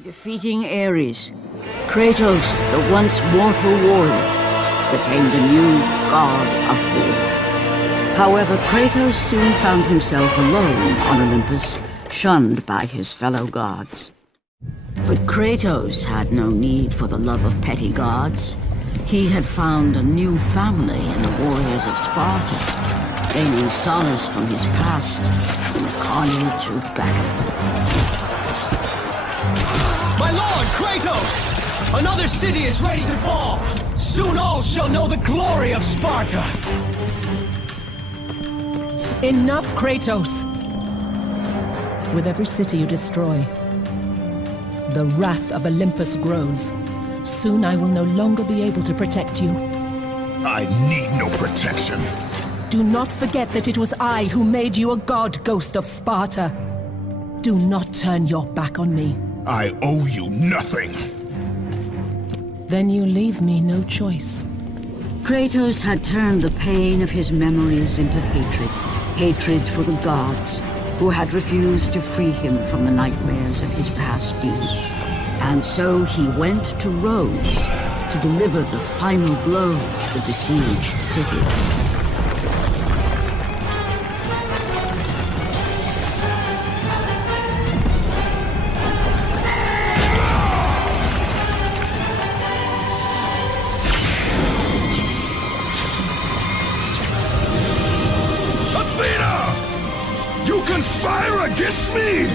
defeating Ares, Kratos, the once mortal warrior, became the new god of war. However, Kratos soon found himself alone on Olympus, shunned by his fellow gods. But Kratos had no need for the love of petty gods. He had found a new family in the warriors of Sparta, gaining solace from his past in the carnage of battle. My lord, Kratos! Another city is ready to fall! Soon all shall know the glory of Sparta! Enough, Kratos! With every city you destroy, the wrath of Olympus grows. Soon I will no longer be able to protect you. I need no protection. Do not forget that it was I who made you a god, Ghost of Sparta. Do not turn your back on me. I owe you nothing. Then you leave me no choice. Kratos had turned the pain of his memories into hatred. Hatred for the gods, who had refused to free him from the nightmares of his past deeds. And so he went to Rhodes to deliver the final blow to the besieged city. You conspire against me!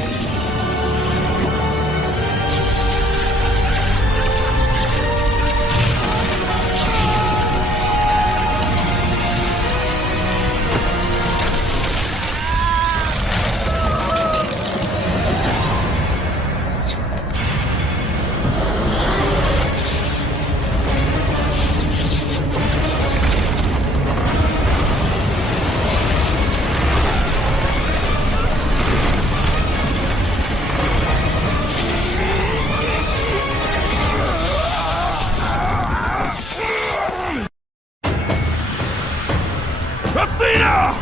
Athena!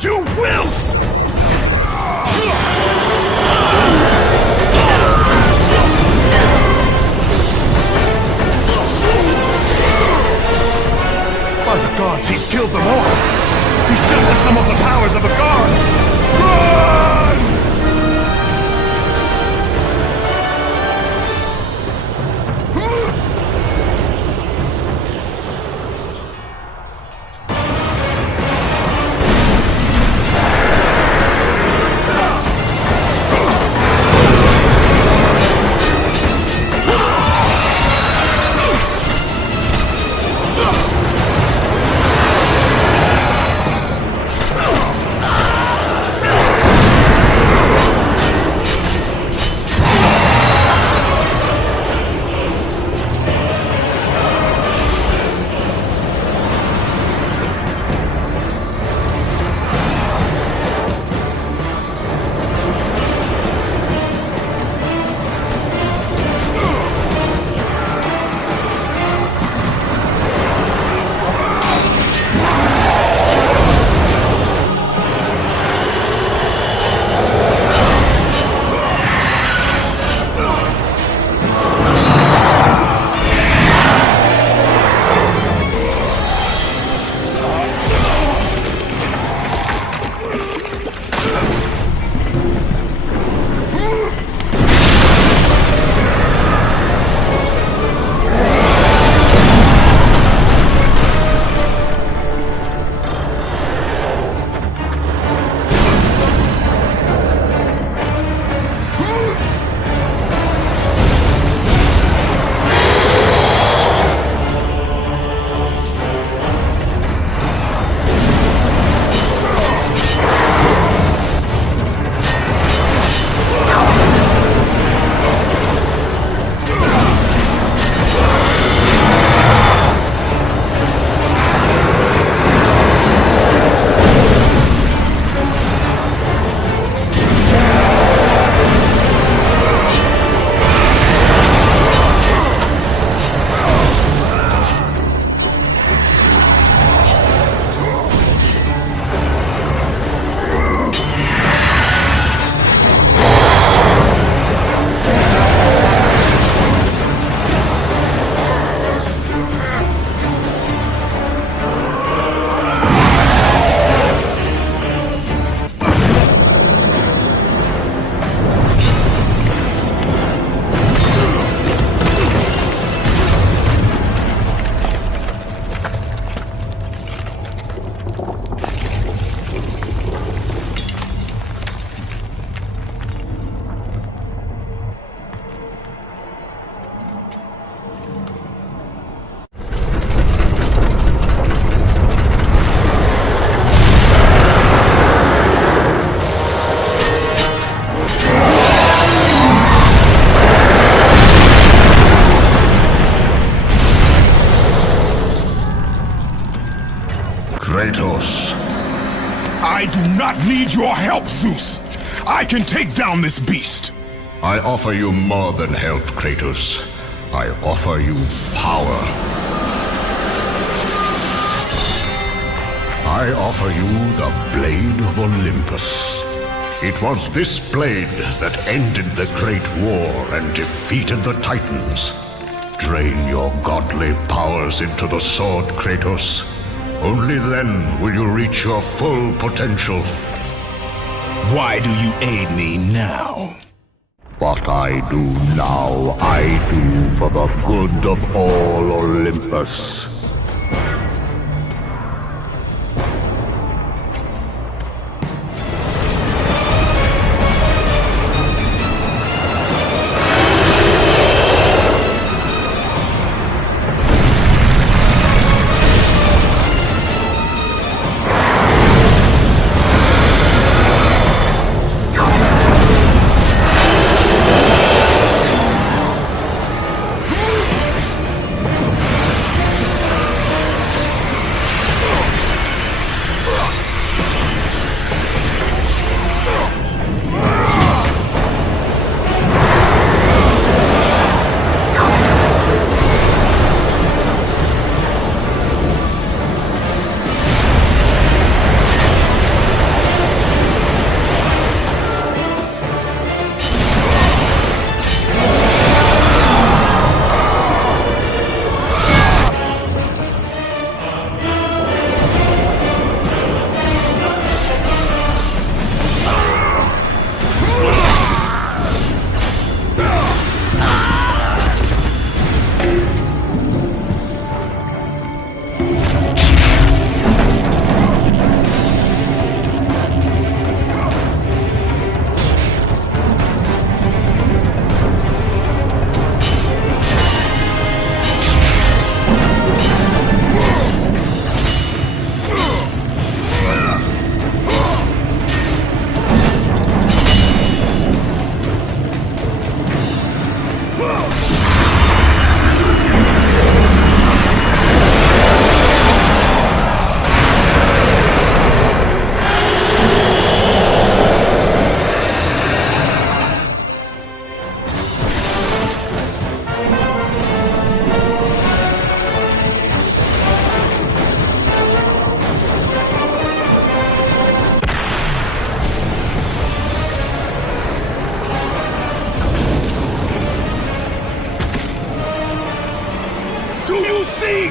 You will! By the gods, he's killed them all! He still has some of the powers of a god! Run! do not need your help, Zeus! I can take down this beast! I offer you more than help, Kratos. I offer you power. I offer you the Blade of Olympus. It was this blade that ended the Great War and defeated the Titans. Drain your godly powers into the sword, Kratos. Only then will you reach your full potential. Why do you aid me now? What I do now, I do for the good of all Olympus.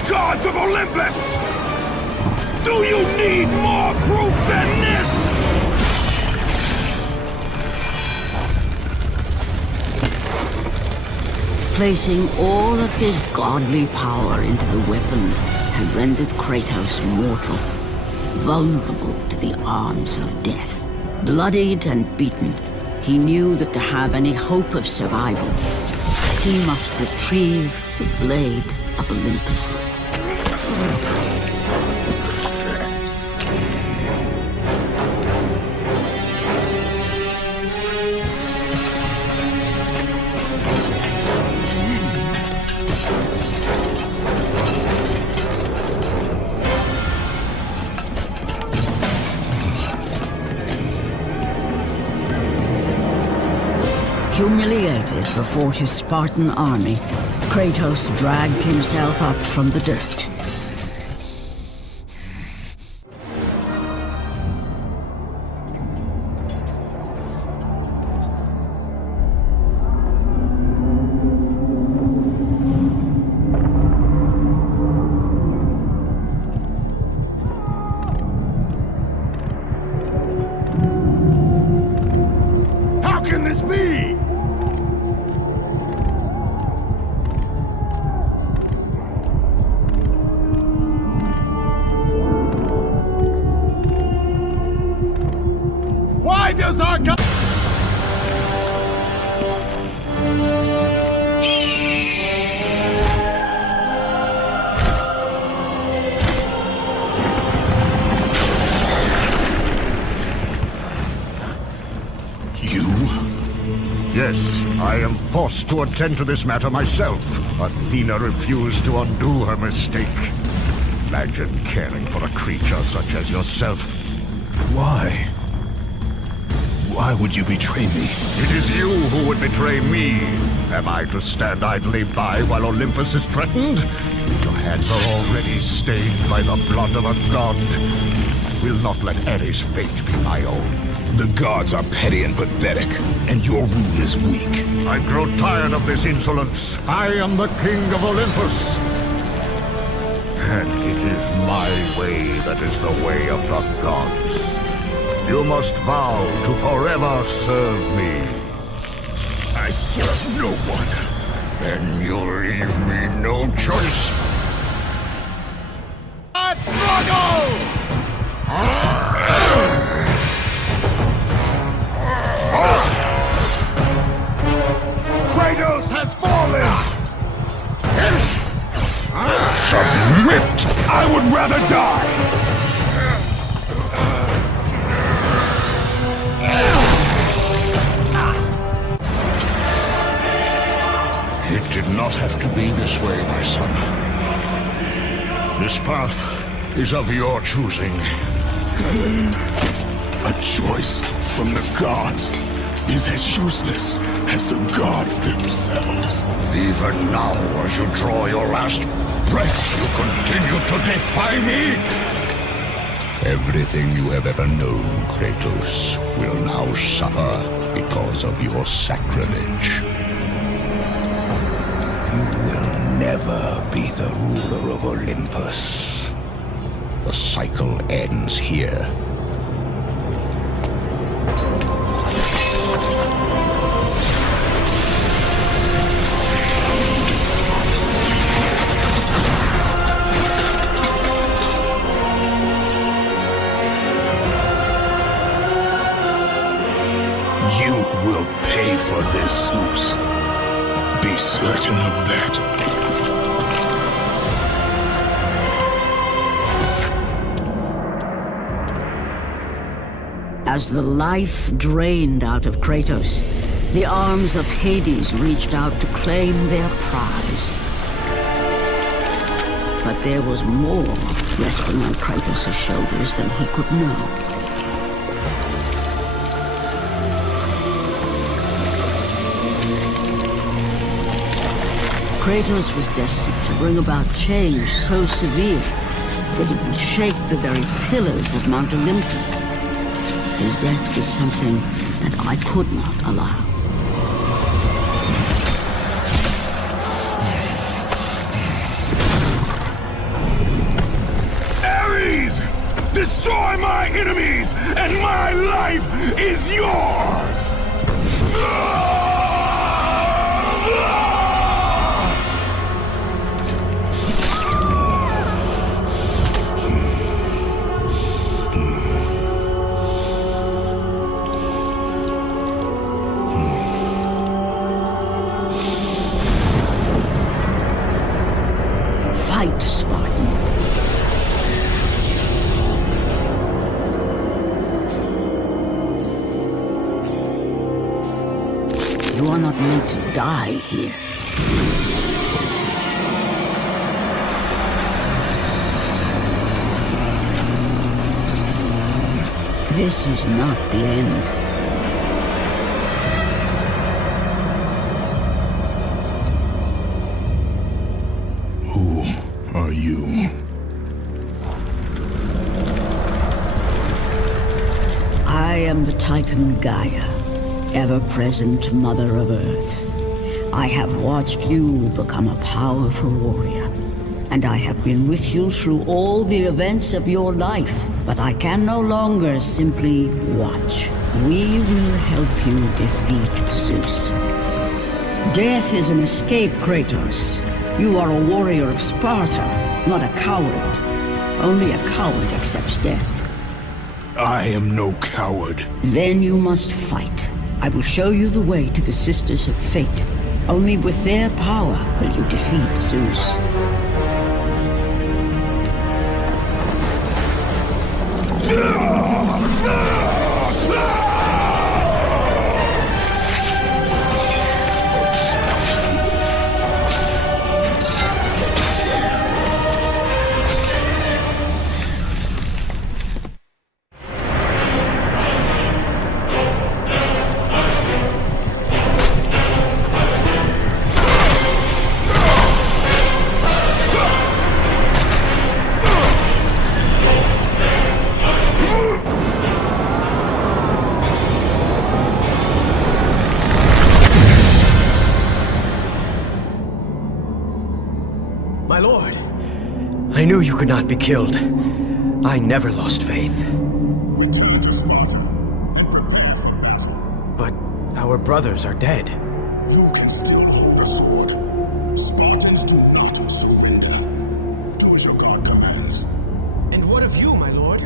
Gods of Olympus! Do you need more proof than this? Placing all of his godly power into the weapon had rendered Kratos mortal, vulnerable to the arms of death. Bloodied and beaten, he knew that to have any hope of survival, he must retrieve the Blade of Olympus. Humiliated before his Spartan army, Kratos dragged himself up from the dirt. How can this be? Why does our God... Yes, I am forced to attend to this matter myself. Athena refused to undo her mistake. Imagine caring for a creature such as yourself. Why? Why would you betray me? It is you who would betray me. Am I to stand idly by while Olympus is threatened? Your hands are already stained by the blood of a god. I will not let Ares' fate be my own. The gods are petty and pathetic, and your rule is weak. I grow tired of this insolence. I am the king of Olympus. And it is my way that is the way of the gods. You must vow to forever serve me. I serve no one. Then you'll leave me no choice. Let's struggle! Kratos has fallen! Submit! I would rather die! It did not have to be this way, my son. This path is of your choosing. A choice from the gods is as useless as the gods themselves. Even now, as you draw your last breath, you continue to defy me? Everything you have ever known, Kratos, will now suffer because of your sacrilege. You will never be the ruler of Olympus. The cycle ends here. You will pay for this, Zeus. Be certain of that. As the life drained out of Kratos, the arms of Hades reached out to claim their prize. But there was more resting on Kratos' shoulders than he could know. Kratos was destined to bring about change so severe that it would shake the very pillars of Mount Olympus. His death was something that I could not allow. Ares! Destroy my enemies, and my life is yours! Fight, Spartan. You are not meant to die here. This is not the end. Who are you? I am the Titan Gaia, ever-present Mother of Earth. I have watched you become a powerful warrior, and I have been with you through all the events of your life, but I can no longer simply watch. We will help you defeat Zeus. Death is an escape, Kratos. You are a warrior of Sparta, not a coward. Only a coward accepts death. I am no coward. Then you must fight. I will show you the way to the Sisters of Fate. Only with their power will you defeat Zeus. knew you could not be killed. I never lost faith. Return to Sparta and prepare for battle. But our brothers are dead. You can still hold the sword. Spartans do not surrender. Do as your god commands. And what of you, my lord?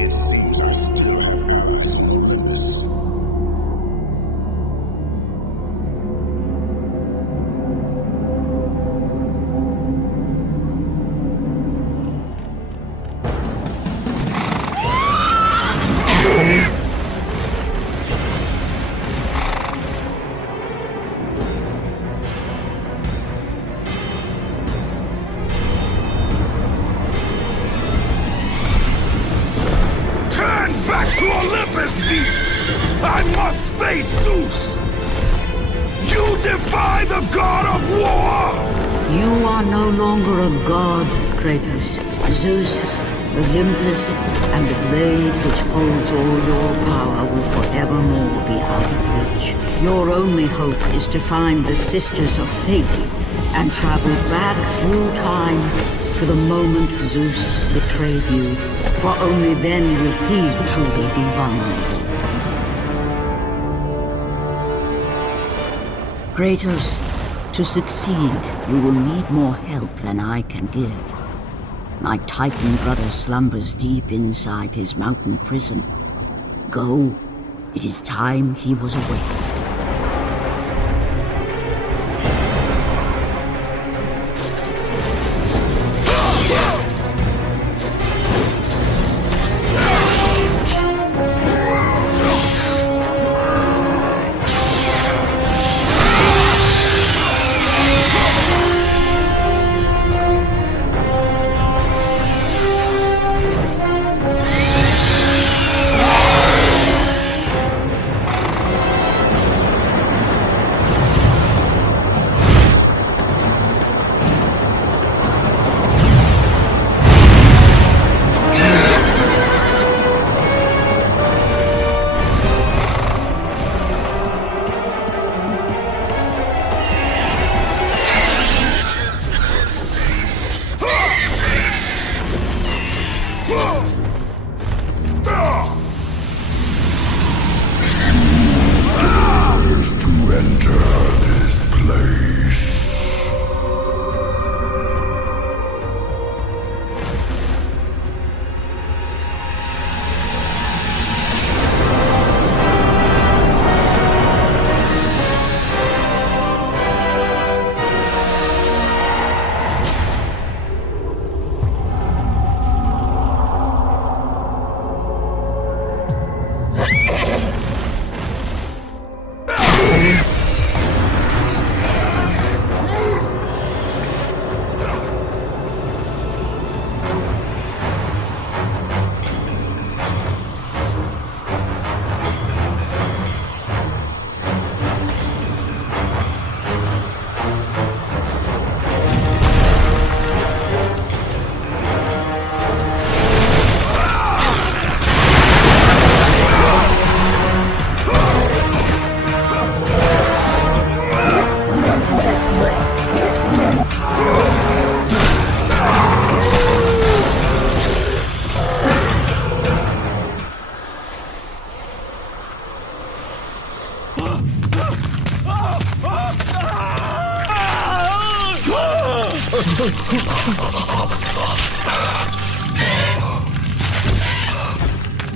It seems I still have members of the witness. Turn back to Olympus, beast! I must face Zeus! You defy the god of war! You are no longer a god, Kratos. Zeus, Olympus, and the blade which holds all your power will forevermore be out of reach. Your only hope is to find the Sisters of Fate and travel back through time to the moment Zeus betrayed you, for only then will he truly be vulnerable. Kratos, to succeed, you will need more help than I can give. My Titan brother slumbers deep inside his mountain prison. Go. It is time he was awakened.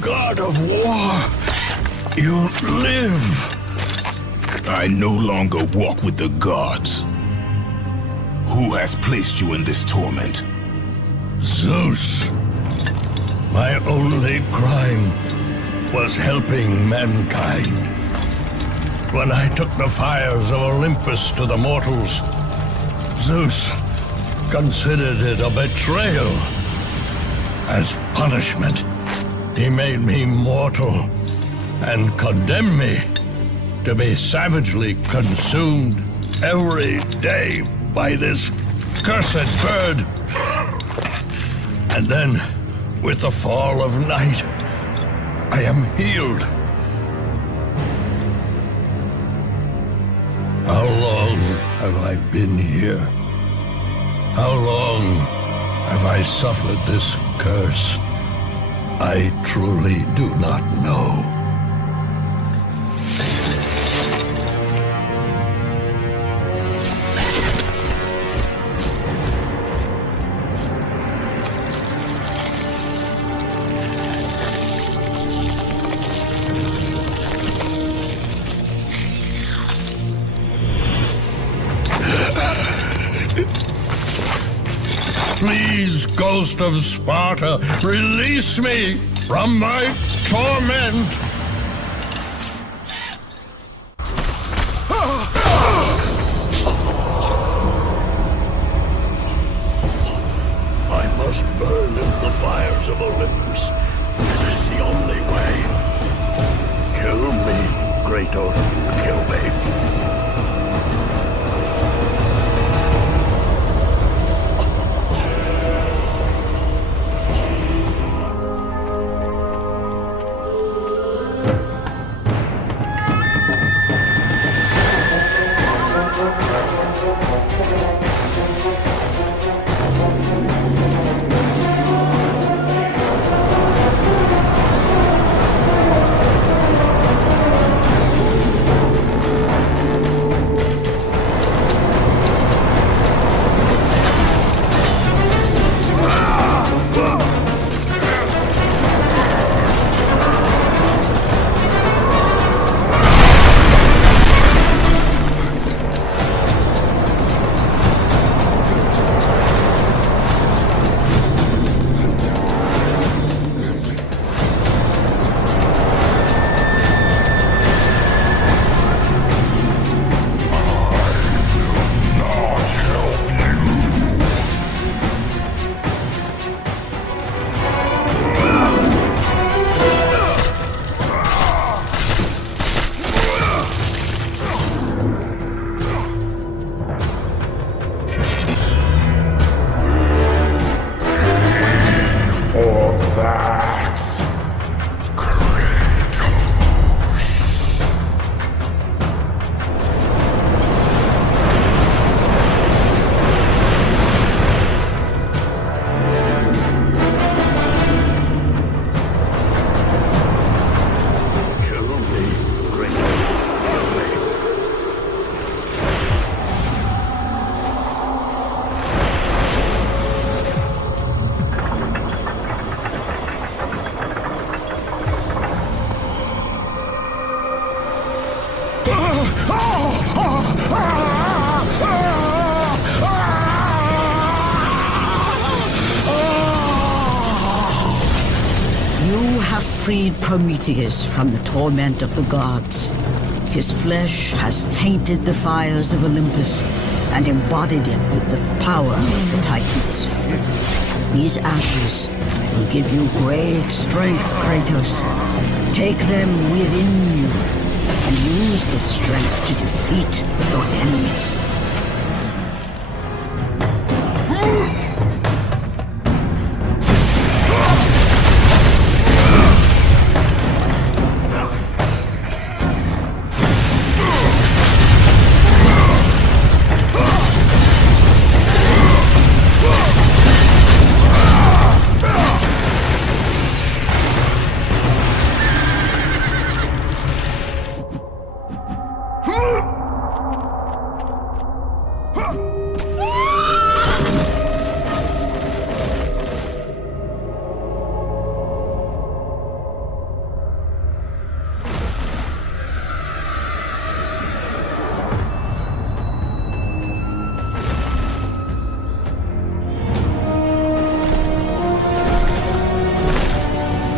God of war, you live. I no longer walk with the gods. Who has placed you in this torment? Zeus. My only crime was helping mankind. When I took the fires of Olympus to the mortals, Zeus considered it a betrayal. As punishment, he made me mortal and condemned me to be savagely consumed every day by this cursed bird. And then, with the fall of night, I am healed. How long have I been here? How long have I suffered this curse? I truly do not know. Please, Ghost of Sparta, release me from my torment! I must burn in the fires of Olympus. It is the only way. Kill me, Kratos. Kill me. Freed Prometheus from the torment of the gods. His flesh has tainted the fires of Olympus and embodied it with the power of the Titans. These ashes will give you great strength, Kratos. Take them within you and use this strength to defeat your enemies.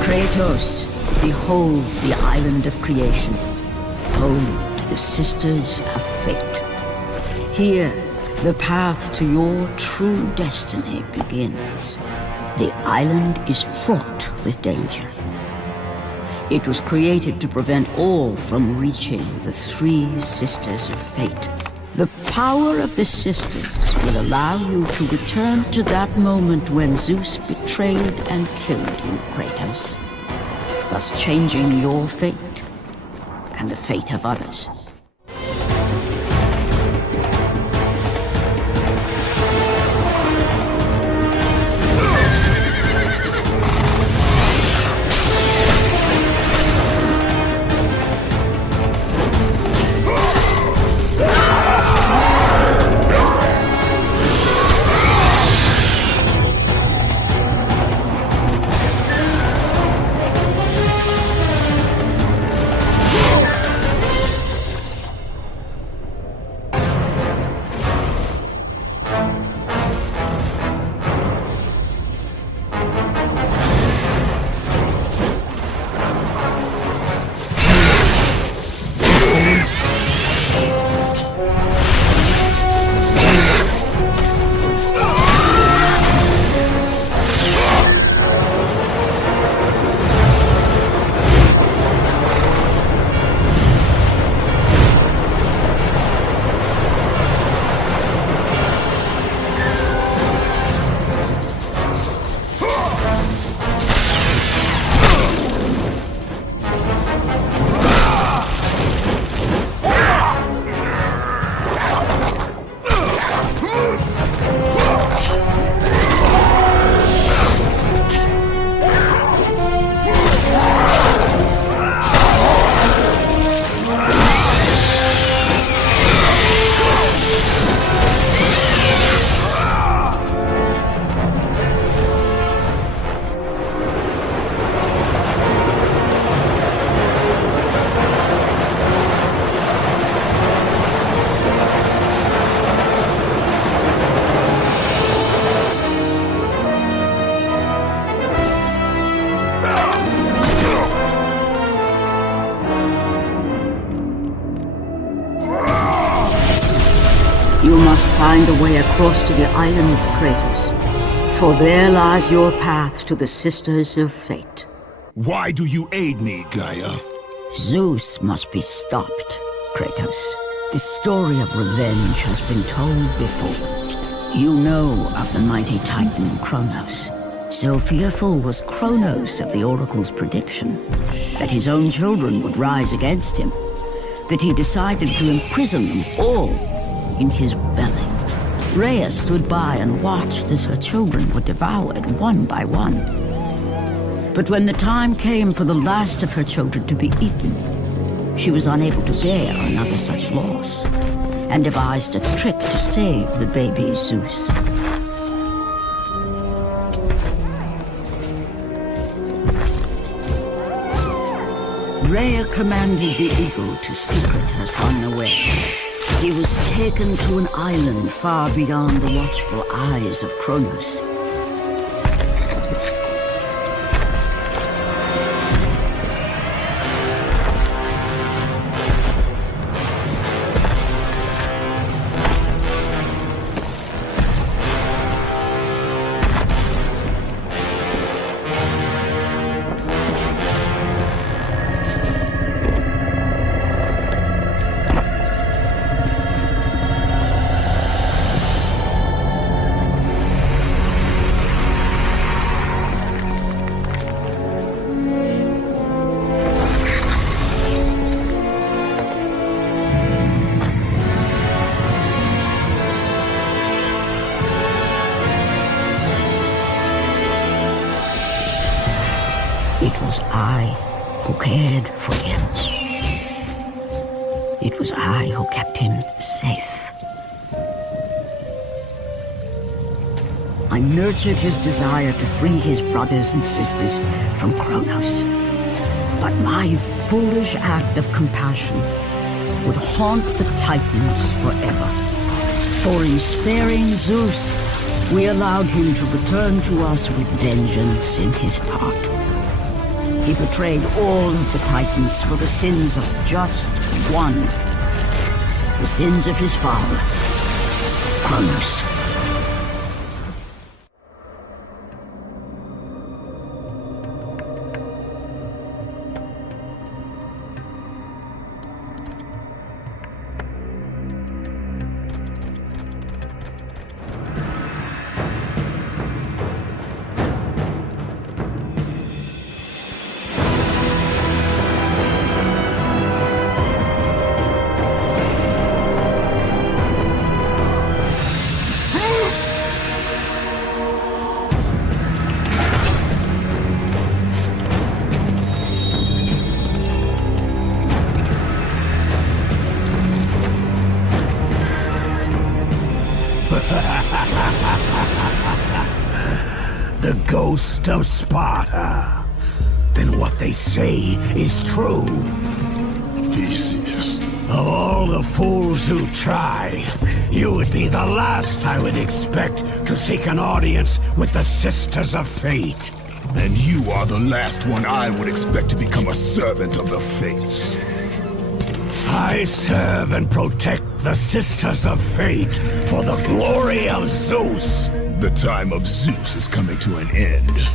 Kratos, behold the island of creation, home to the Sisters of Fate. Here, the path to your true destiny begins. The island is fraught with danger. It was created to prevent all from reaching the three Sisters of Fate. The power of the Sisters will allow you to return to that moment when Zeus betrayed and killed you, Kratos, thus changing your fate and the fate of others. must find a way across to the island, Kratos. For there lies your path to the Sisters of Fate. Why do you aid me, Gaia? Zeus must be stopped, Kratos. The story of revenge has been told before. You know of the mighty Titan Kronos. So fearful was Kronos of the Oracle's prediction that his own children would rise against him, that he decided to imprison them all in his belly. Rhea stood by and watched as her children were devoured one by one. But when the time came for the last of her children to be eaten, she was unable to bear another such loss, and devised a trick to save the baby Zeus. Rhea commanded the eagle to secret her son away. He was taken to an island far beyond the watchful eyes of Kronos. It was I who cared for him. It was I who kept him safe. I nurtured his desire to free his brothers and sisters from Kronos. But my foolish act of compassion would haunt the Titans forever. For in sparing Zeus, we allowed him to return to us with vengeance in his heart. He betrayed all of the Titans for the sins of just one. The sins of his father, Kronos. The ghost of Sparta. Then what they say is true. Theseus. Of all the fools who try, you would be the last I would expect to seek an audience with the Sisters of Fate. And you are the last one I would expect to become a servant of the Fates. I serve and protect the Sisters of Fate for the glory of Zeus. The time of Zeus is coming to an end.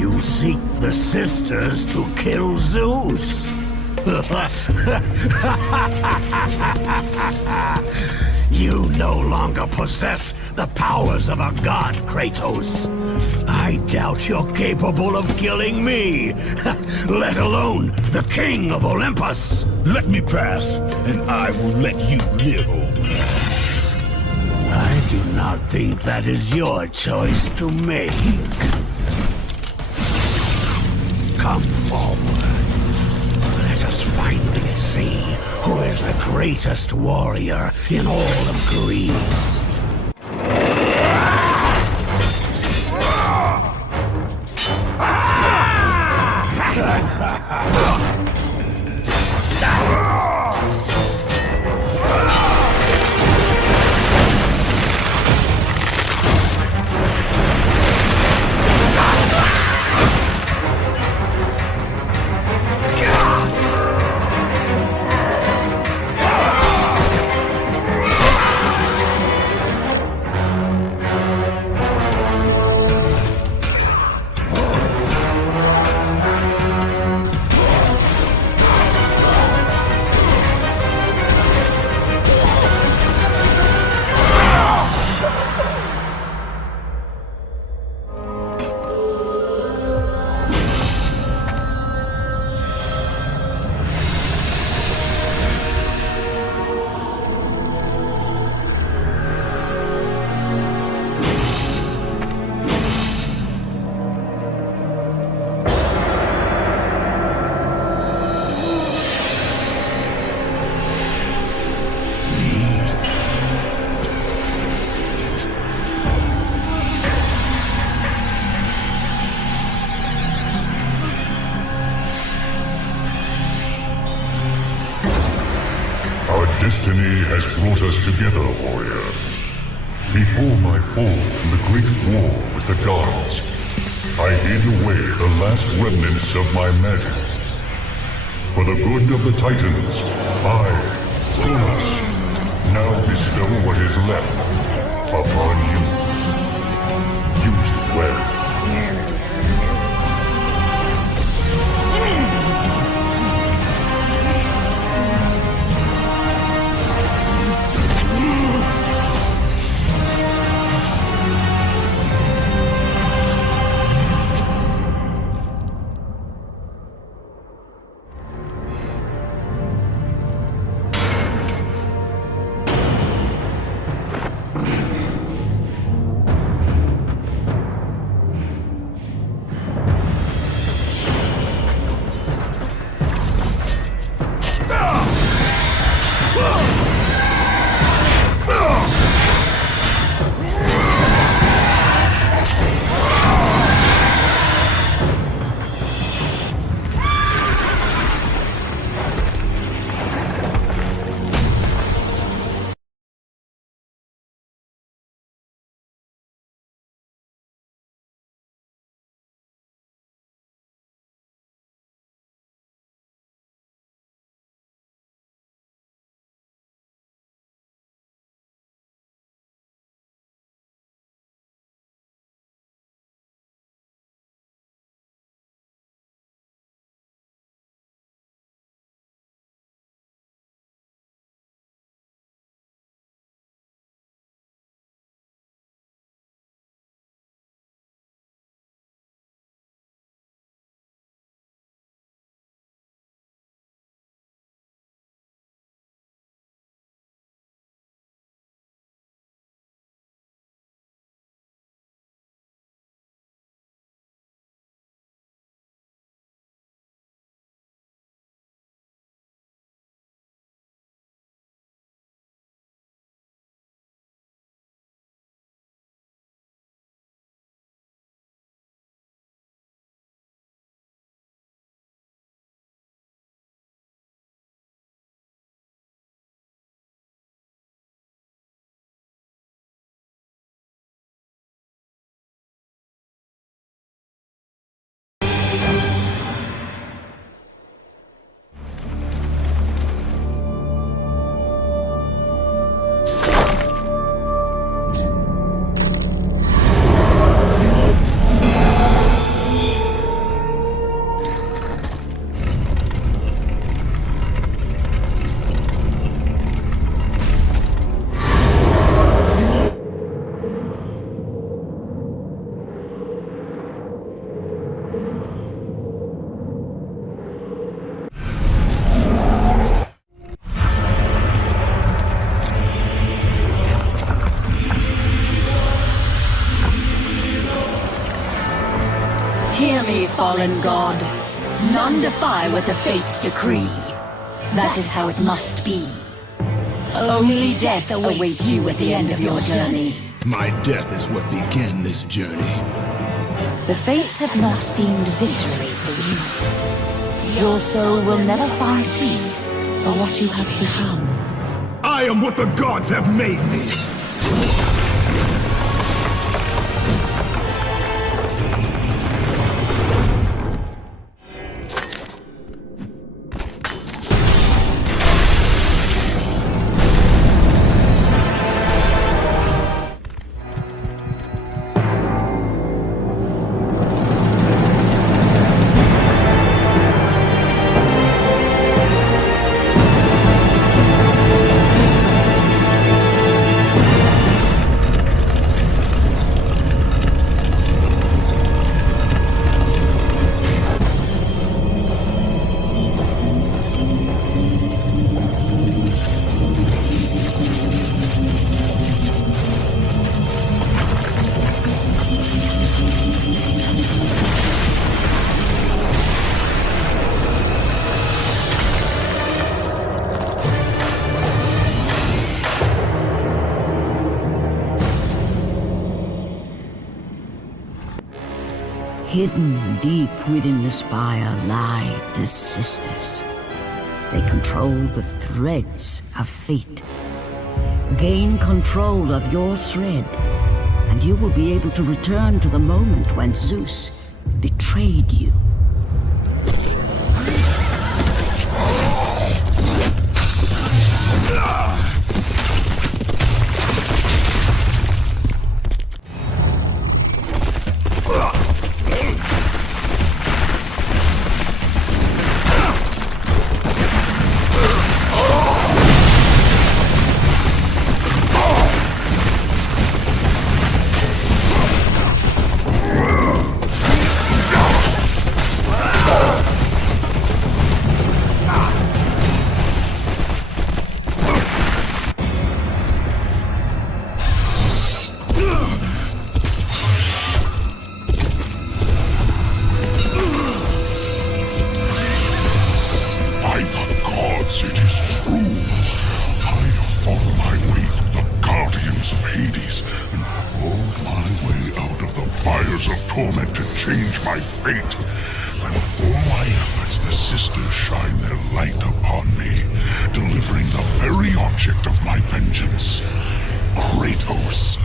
You seek the Sisters to kill Zeus. You no longer possess the powers of a god, Kratos. I doubt you're capable of killing me, let alone the king of Olympus. Let me pass, and I will let you live over. I do not think that is your choice to make. Come forward. Let us finally see who is the greatest warrior in all of Greece. Destiny has brought us together, warrior. Before my fall in the great war with the gods, I hid away the last remnants of my magic. For the good of the Titans, I, Kronos, now bestow what is left upon you. Use it well. Hear me, fallen god. None defy what the fates decree. That is how it must be. Only death awaits you at the end of your journey. My death is what began this journey. The fates have not deemed victory for you. Your soul will never find peace for what you have become. I am what the gods have made me! Hidden deep within the spire lie the sisters. They control the threads of fate. Gain control of your thread, and you will be able to return to the moment when Zeus betrayed you. torment to change my fate. And for my efforts, the sisters shine their light upon me, delivering the very object of my vengeance, Kratos.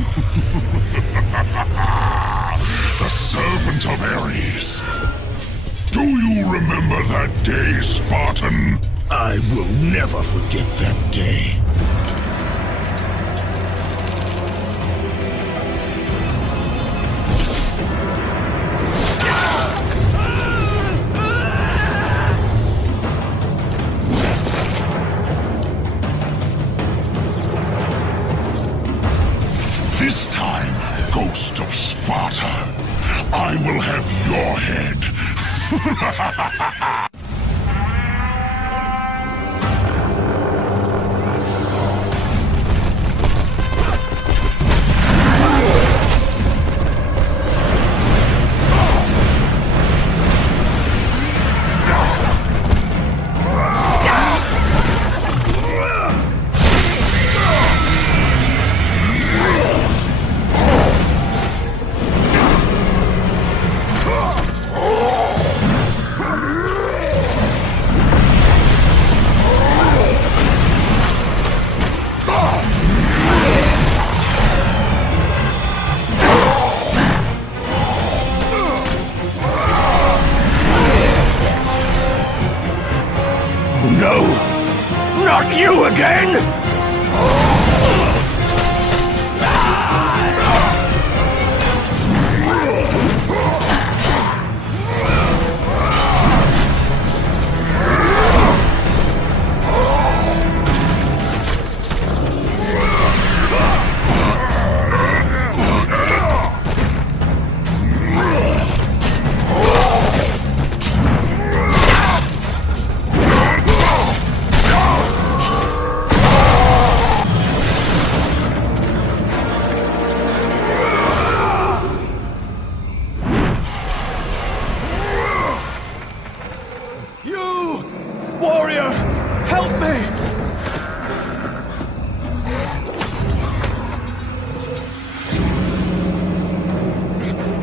The servant of Ares. Do you remember that day, Spartan? I will never forget that day. This time, Ghost of Sparta, I will have your head. No! Not you again! Warrior, help me!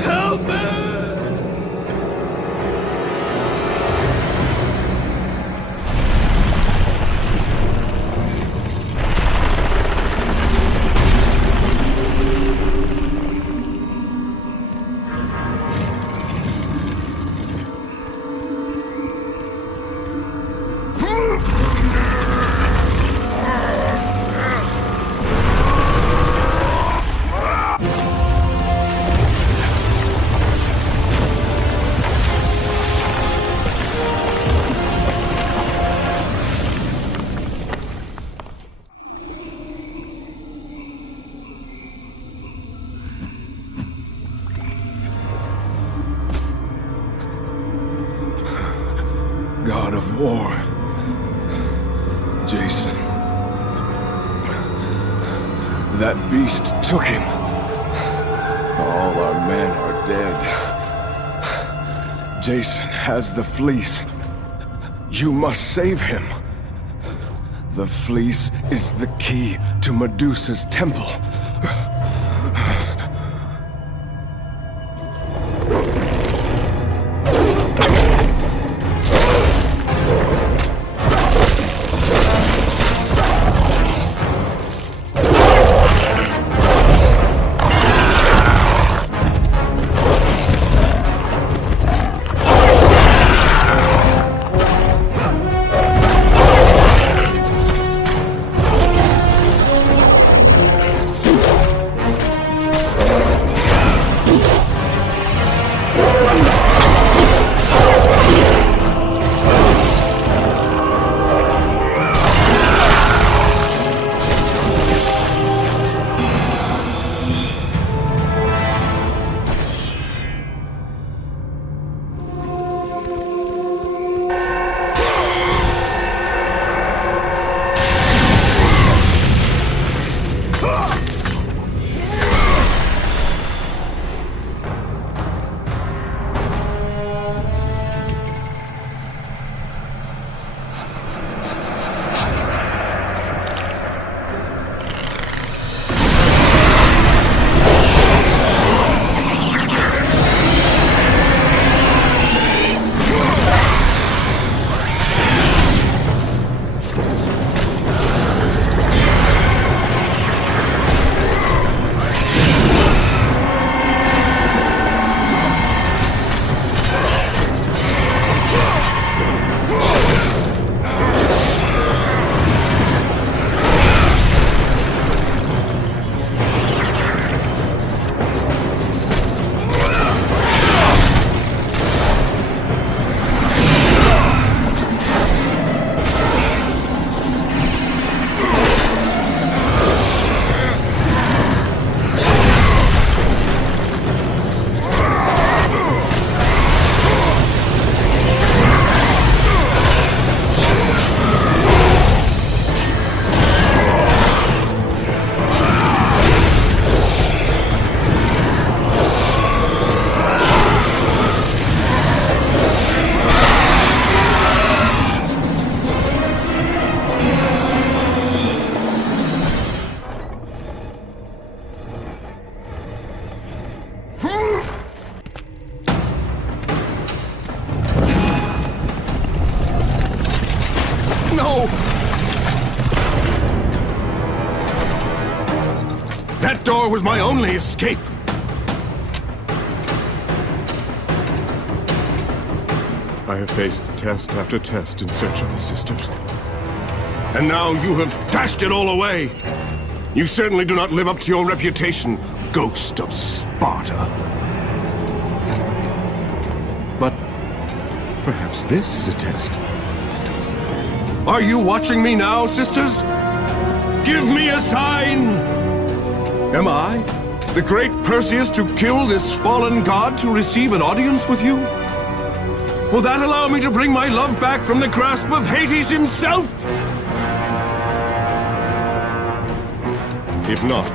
Help me! God of War, Jason. That beast took him. All our men are dead. Jason has the fleece. You must save him. The fleece is the key to Medusa's temple. No! That door was my only escape. I have faced test after test in search of the sisters. And now you have dashed it all away. You certainly do not live up to your reputation, ghost of Sparta. But perhaps this is a test. Are you watching me now, sisters? Give me a sign! Am I, the great Perseus, to kill this fallen god to receive an audience with you? Will that allow me to bring my love back from the grasp of Hades himself? If not,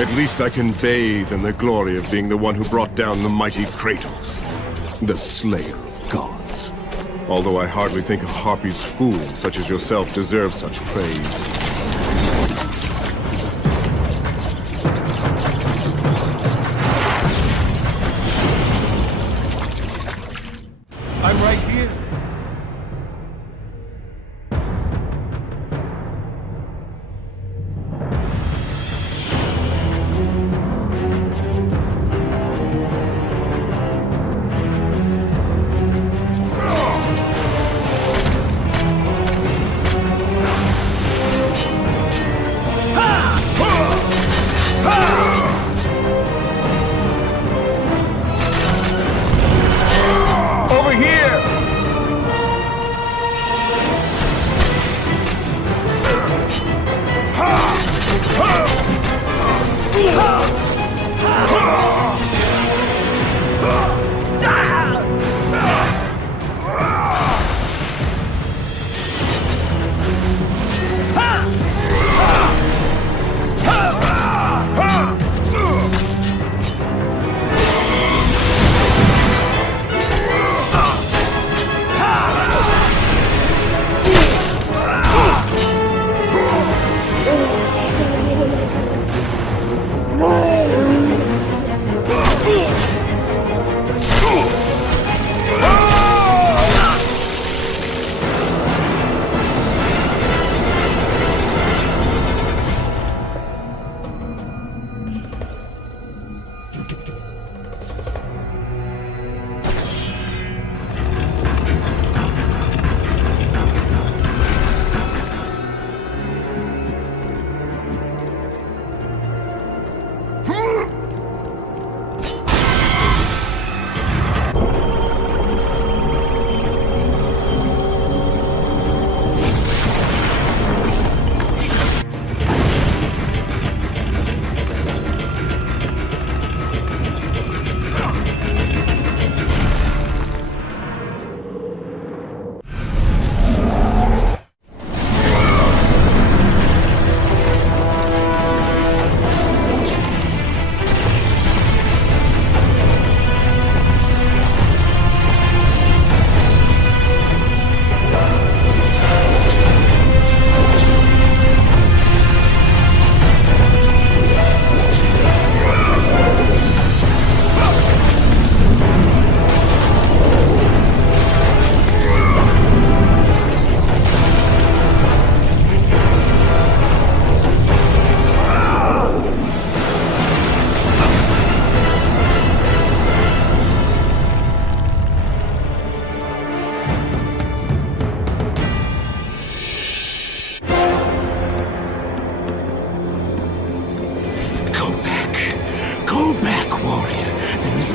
at least I can bathe in the glory of being the one who brought down the mighty Kratos, the slayer of gods. Although I hardly think a Harpy's fool such as yourself deserves such praise. I'm right here. Over here!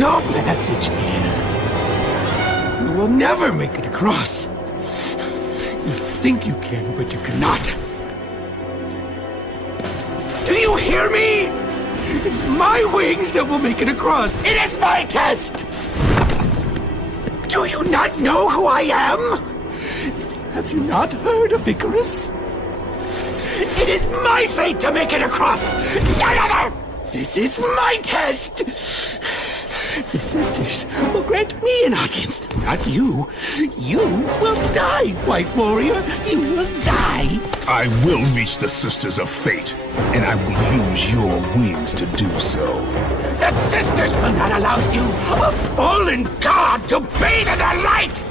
no passage here. You will never make it across. You think you can, but you cannot. Do you hear me? It's my wings that will make it across. It is my test! Do you not know who I am? Have you not heard of Icarus? It is my fate to make it across! None other! This is my test! The sisters will grant me an audience, not you. You will die, White Warrior. You will die. I will reach the Sisters of Fate, and I will use your wings to do so. The sisters will not allow you, a fallen god, to bathe in their light!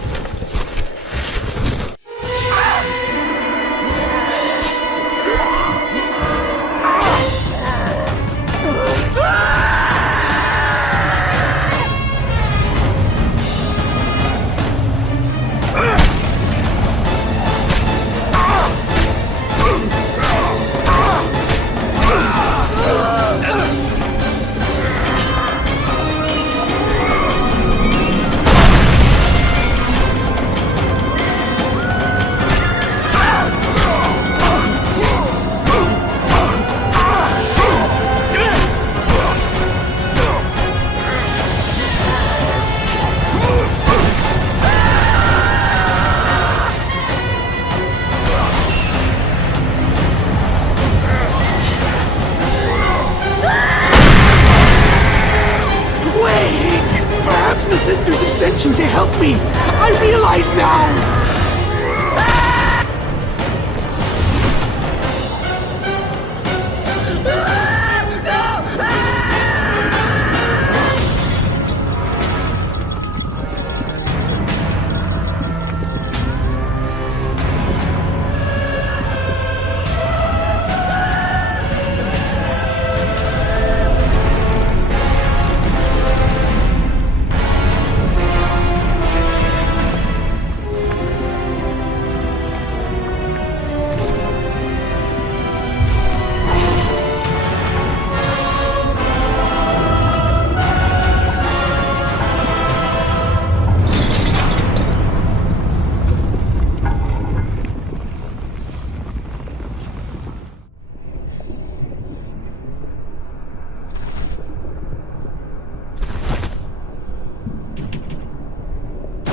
sent you to help me! I realize now!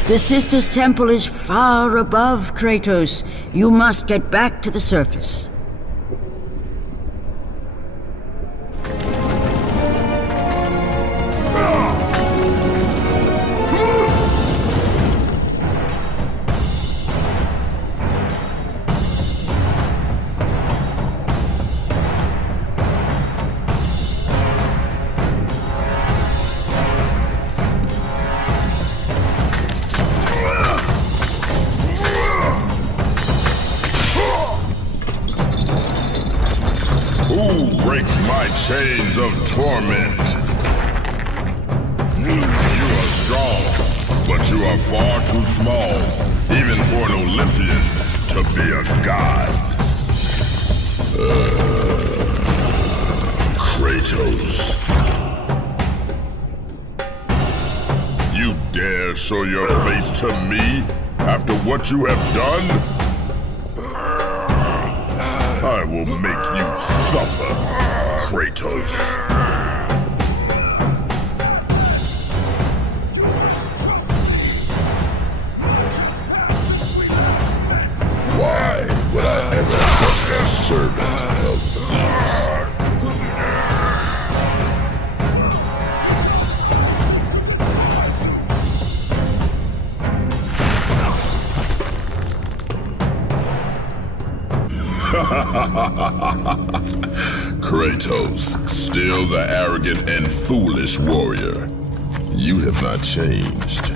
The Sisters' Temple is far above, Kratos. You must get back to the surface. Breaks my chains of torment. You are strong, but you are far too small, even for an Olympian to be a god. Kratos. You dare show your face to me after what you have done? I will make you suffer, Kratos. Why would I ever trust a servant of Zeus? Kratos, still the arrogant and foolish warrior. You have not changed.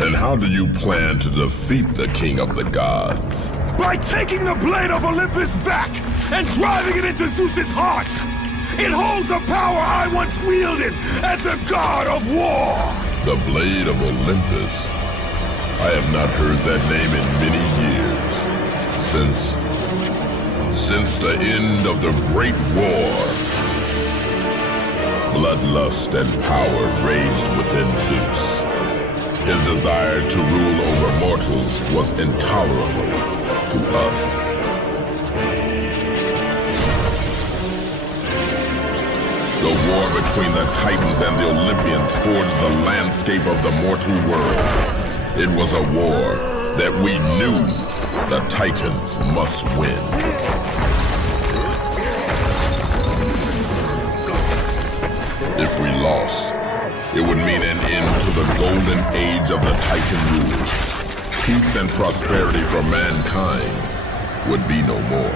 And how do you plan to defeat the King of the Gods? By taking the blade of Olympus back and driving it into Zeus's heart! It holds the power I once wielded as the god of war! The Blade of Olympus? I have not heard that name in many years. Since the end of the Great War. Bloodlust and power raged within Zeus. His desire to rule over mortals was intolerable to us. The war between the Titans and the Olympians forged the landscape of the mortal world. It was a war that we knew the Titans must win. If we lost, it would mean an end to the golden age of the Titan rule. Peace and prosperity for mankind would be no more.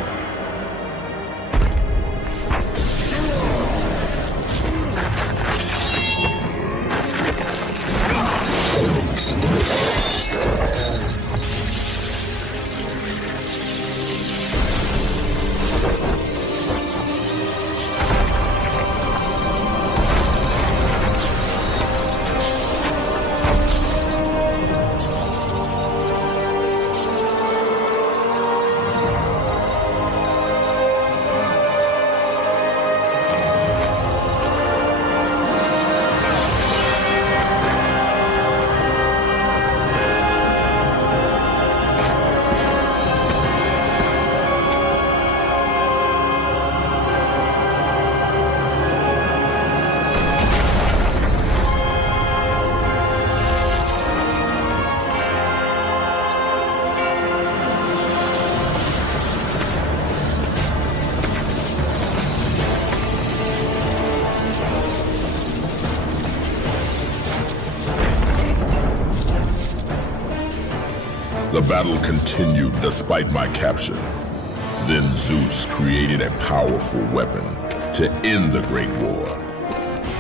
The battle continued despite my capture. Then Zeus created a powerful weapon to end the Great War.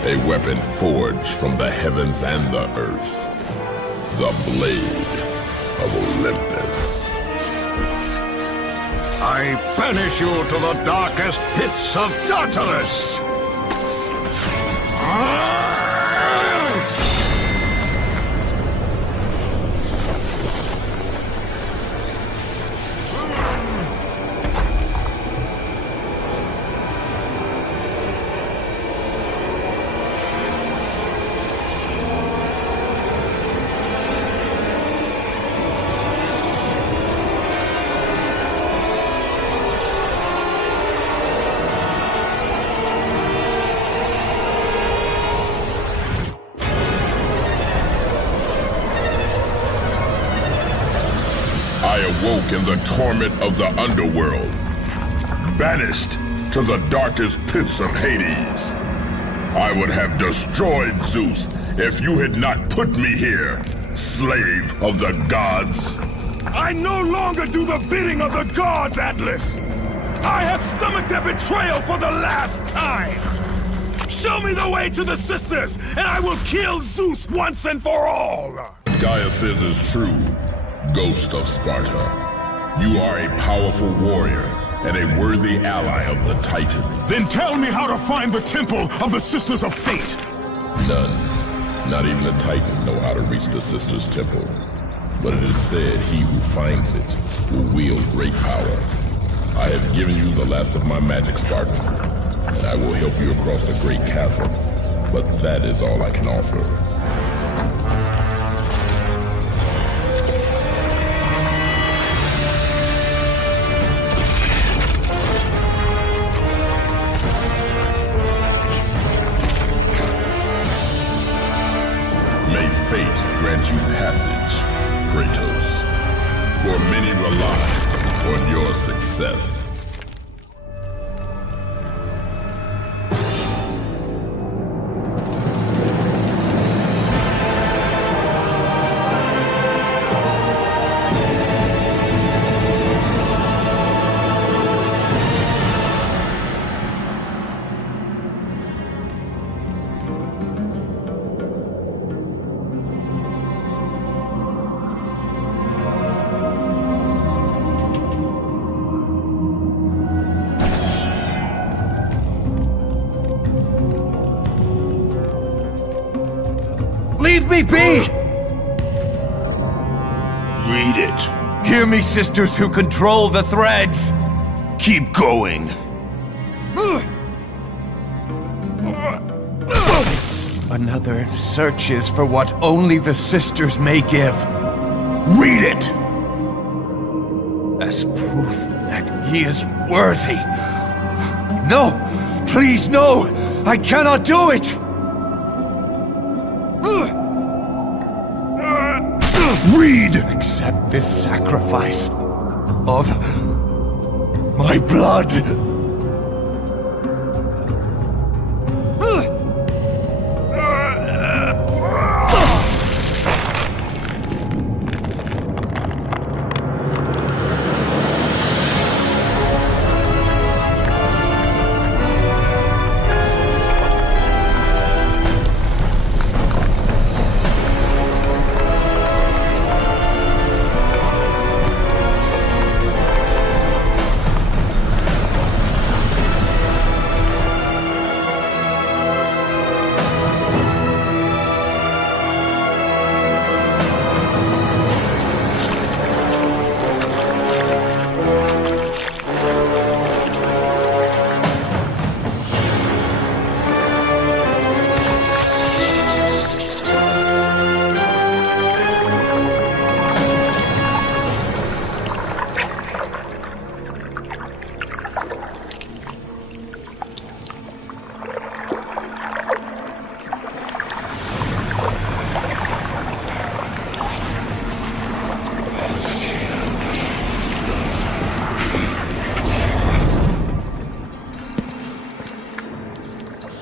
A weapon forged from the heavens and the earth. The Blade of Olympus. I banish you to the darkest pits of Subtitles! I awoke in the torment of the underworld, banished to the darkest pits of Hades. I would have destroyed Zeus if you had not put me here, slave of the gods. I no longer do the bidding of the gods, Atlas! I have stomached their betrayal for the last time! Show me the way to the sisters, and I will kill Zeus once and for all! Gaia says is true, Ghost of Sparta. You are a powerful warrior and a worthy ally of the Titan. Then tell me how to find the temple of the Sisters of Fate! None, not even the Titan, know how to reach the Sisters' Temple. But it is said he who finds it will wield great power. I have given you the last of my magic, Spartan, and I will help you across the great chasm, but that is all I can offer. May fate grant you passage, Kratos, for many rely on your success. Leave me be! Read it. Hear me, sisters who control the threads! Keep going. Another searches for what only the sisters may give. Read it! As proof that he is worthy. No! Please, no! I cannot do it! Read! Accept this sacrifice of my blood.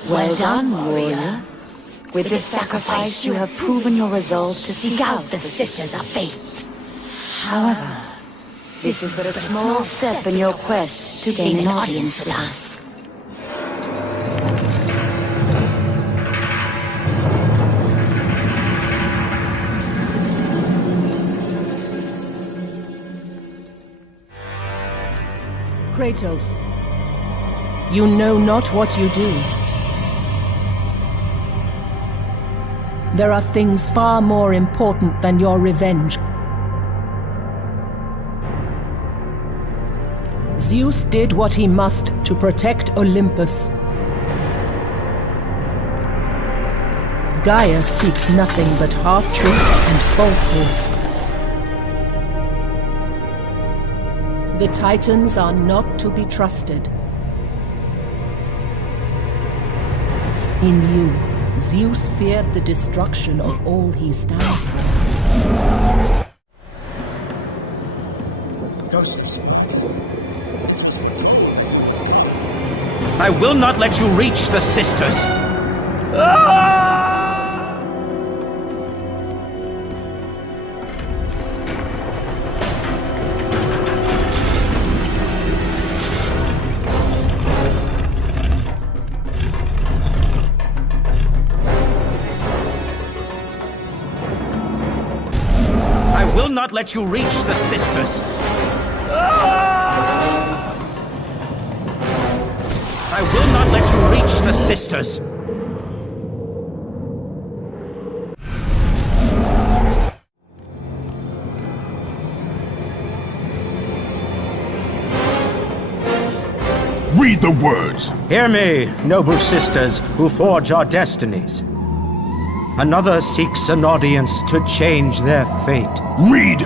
Well done, warrior. With this sacrifice, you have proven your resolve to seek out the Sisters of Fate. However, this is but a small step in your quest to gain an audience with us. Kratos, you know not what you do. There are things far more important than your revenge. Zeus did what he must to protect Olympus. Gaia speaks nothing but half-truths and falsehoods. The Titans are not to be trusted. In you, Zeus feared the destruction of all he stands for. I will not let you reach the sisters! I will not let you reach the sisters! I will not let you reach the sisters! Read the words. Hear me, noble sisters who forge our destinies. Another seeks an audience to change their fate. Read!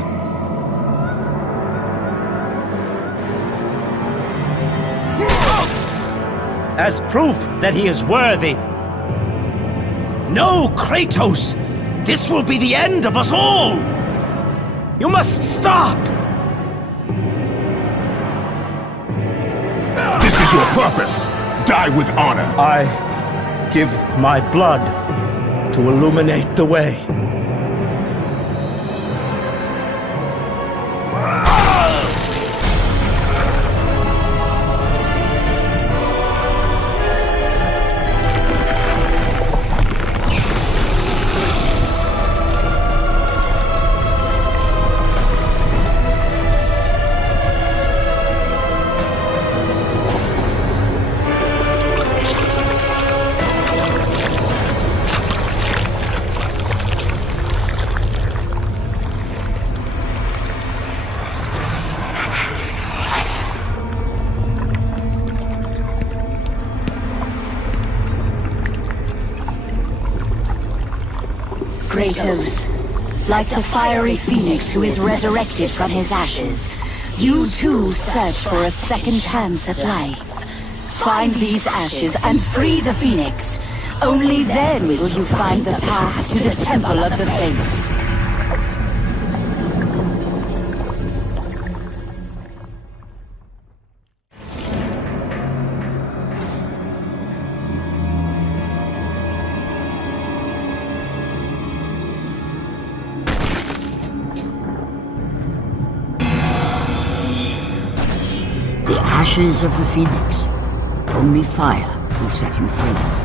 As proof that he is worthy. No, Kratos! This will be the end of us all! You must stop! This is your purpose. Die with honor. I give my blood to illuminate the way. Kratos, like the fiery phoenix who is resurrected from his ashes, you too search for a second chance at life. Find these ashes and free the phoenix. Only then will you find the path to the Temple of the Fates. The ashes of the Phoenix. Only fire will set him free.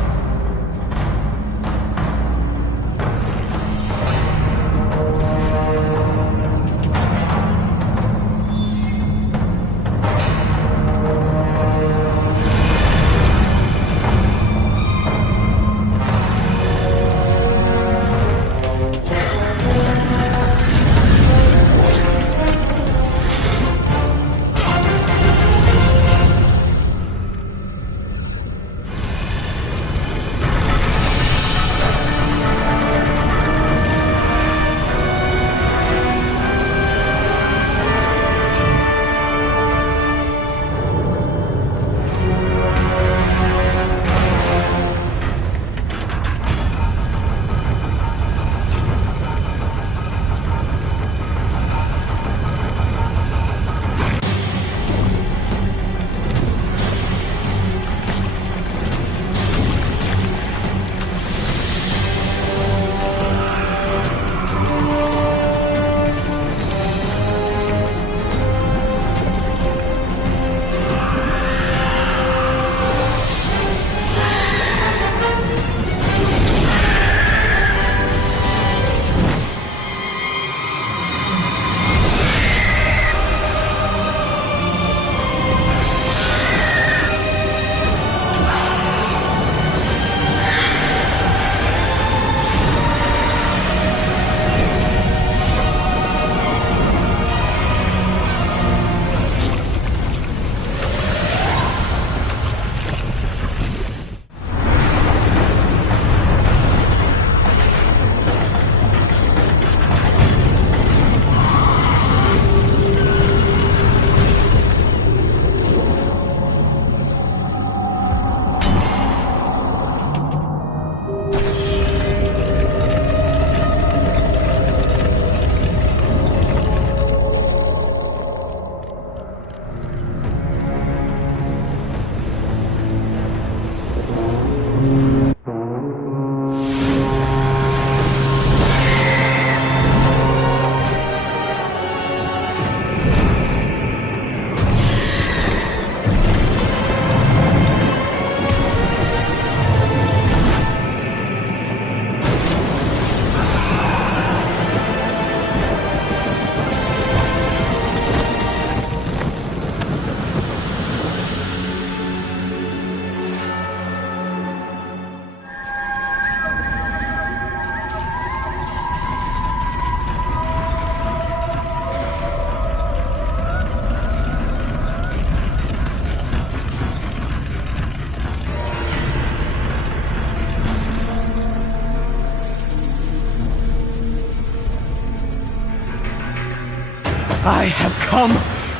I have come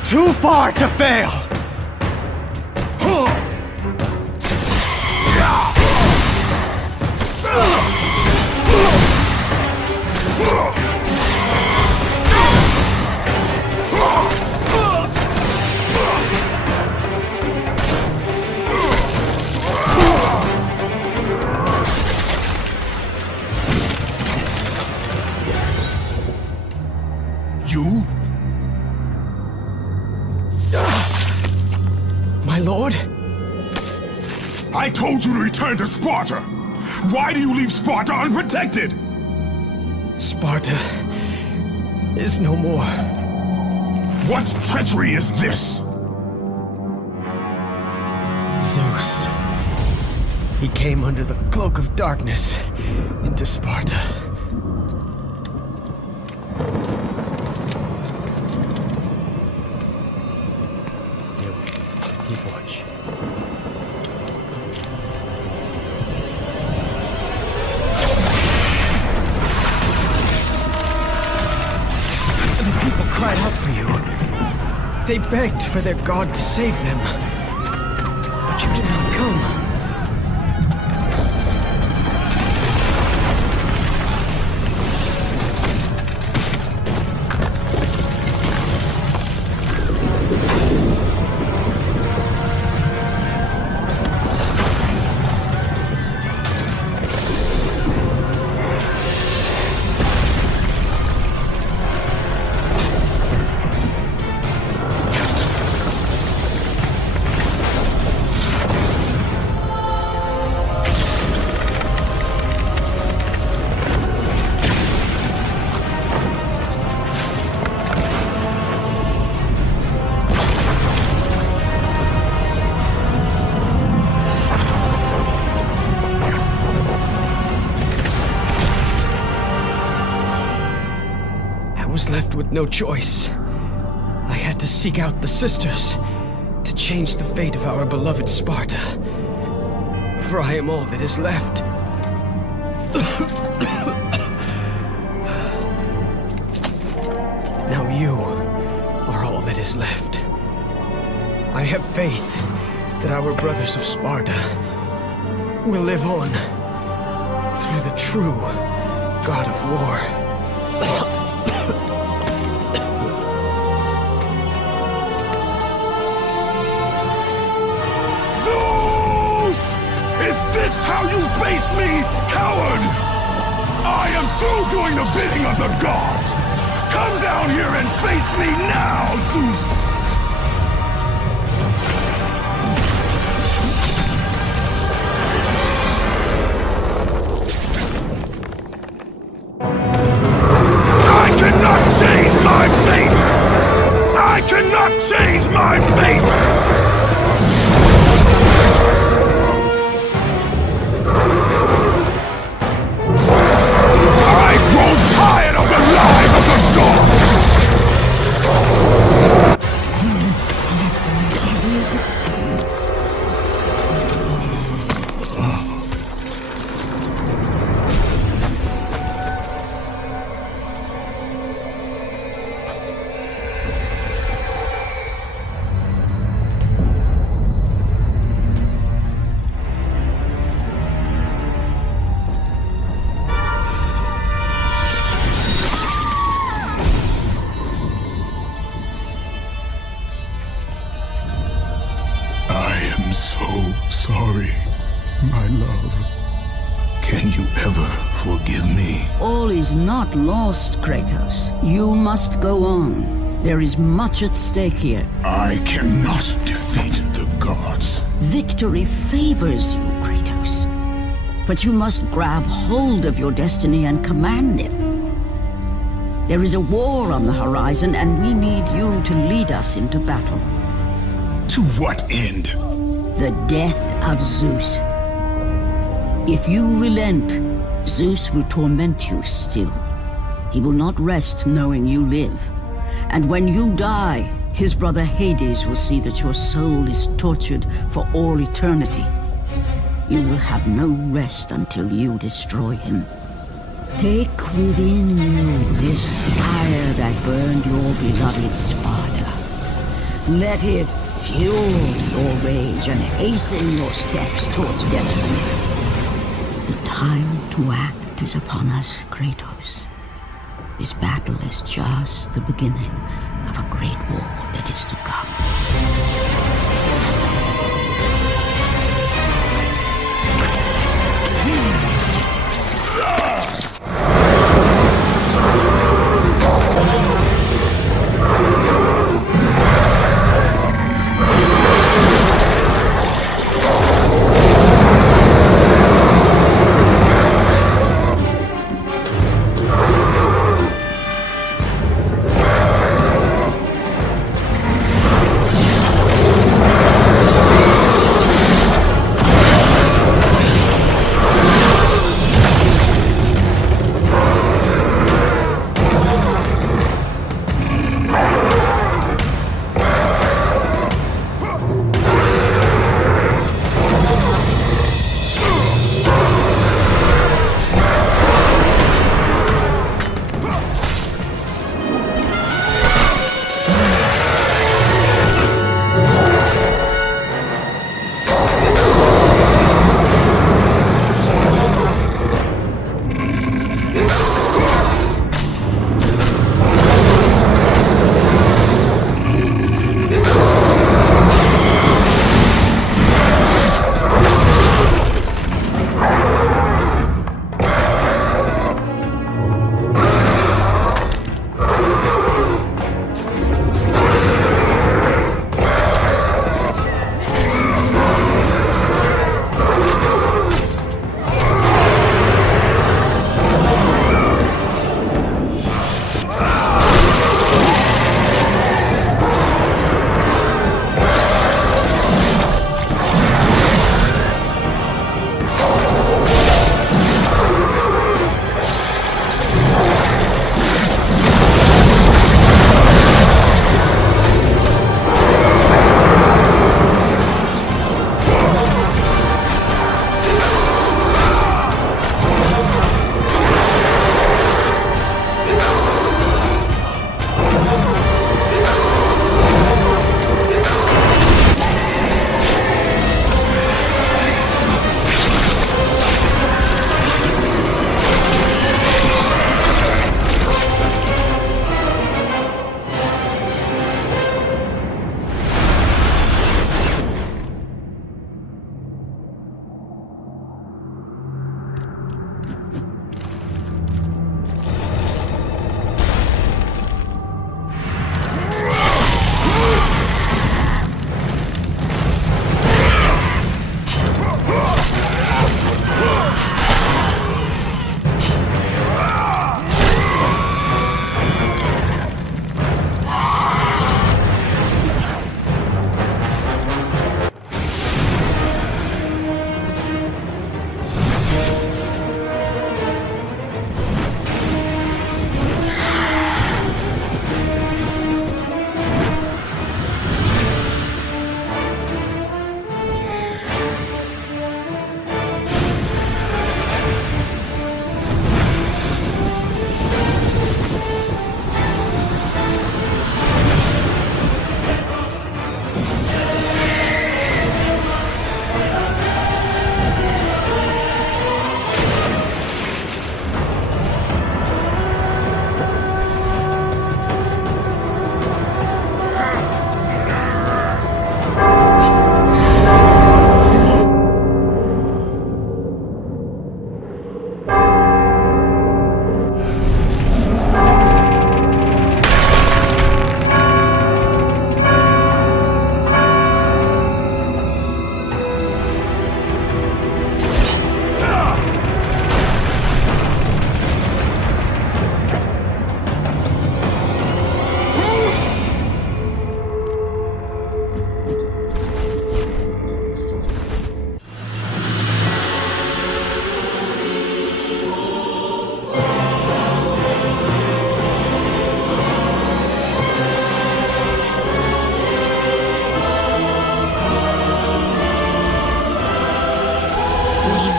too far to fail! You? My lord? I told you to return to Sparta! Why do you leave Sparta unprotected? Sparta is no more. What treachery is this? Zeus. He came under the cloak of darkness into Sparta. Keep watch. The people cried out for you. They begged for their god to save them. But you did not come. Left with no choice. I had to seek out the sisters to change the fate of our beloved Sparta. For I am all that is left. Now you are all that is left. I have faith that our brothers of Sparta will live on through the true God of War. How you face me, coward! I am through doing the bidding of the gods! Come down here and face me now, Zeus! I cannot change my fate! I cannot change my fate! Tired of the lies of the gods! Sorry, my love. Can you ever forgive me? All is not lost, Kratos. You must go on. There is much at stake here. I cannot defeat the gods. Victory favors you, Kratos. But you must grab hold of your destiny and command it. There is a war on the horizon, and we need you to lead us into battle. To what end? The death of Zeus. If you relent, Zeus will torment you still. He will not rest knowing you live. And when you die, his brother Hades will see that your soul is tortured for all eternity. You will have no rest until you destroy him. Take within you this fire that burned your beloved Sparta. Let it fuel your rage and hasten your steps towards destiny. The time to act is upon us, Kratos. This battle is just the beginning of a great war that is to come.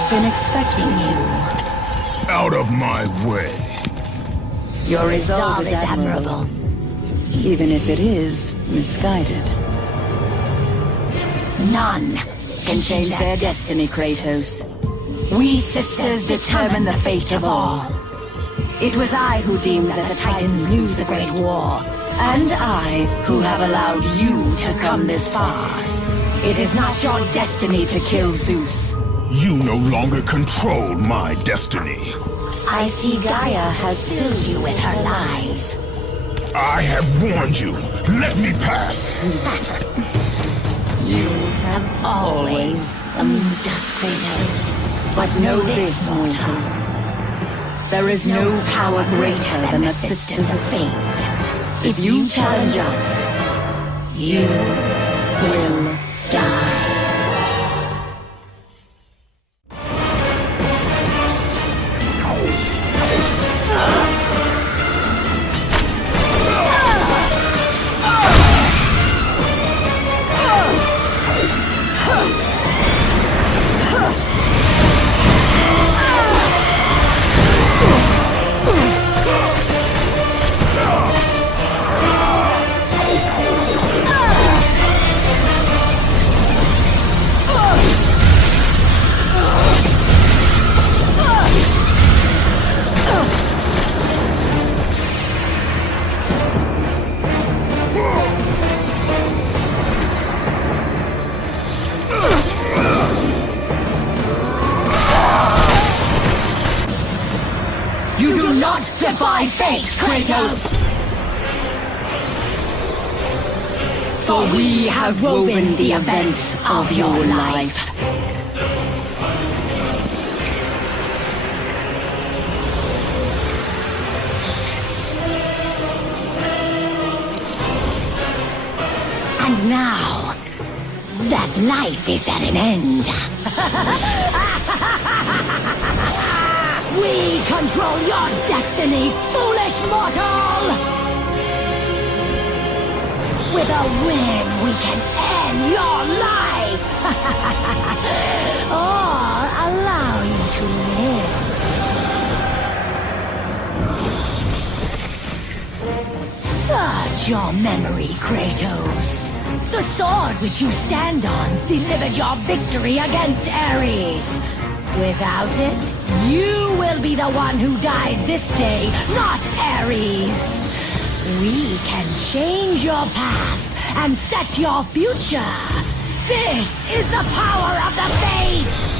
Been expecting you. out of my way. Your resolve is admirable, even if it is misguided. None can change their destiny, Kratos. We sisters determine the fate of all. It was I who deemed that the Titans lose the Great War, and I who have allowed you to come this far. It is not your destiny to kill Zeus. You no longer control my destiny. I see Gaia has filled you with her lies. I have warned you. Let me pass. You have always amused us, Kratos. But know this, mortal. There is no power greater than the Sisters of Fate. If you challenge us, you will die. You do not defy fate, Kratos! For we have woven the events of your life. And now, that life is at an end. We control your destiny, foolish mortal! With a win, we can end your life! Or allow you to live. Search your memory, Kratos. The sword which you stand on delivered your victory against Ares. Without it, you will be the one who dies this day, not Ares. We can change your past and set your future. This is the power of the Fates!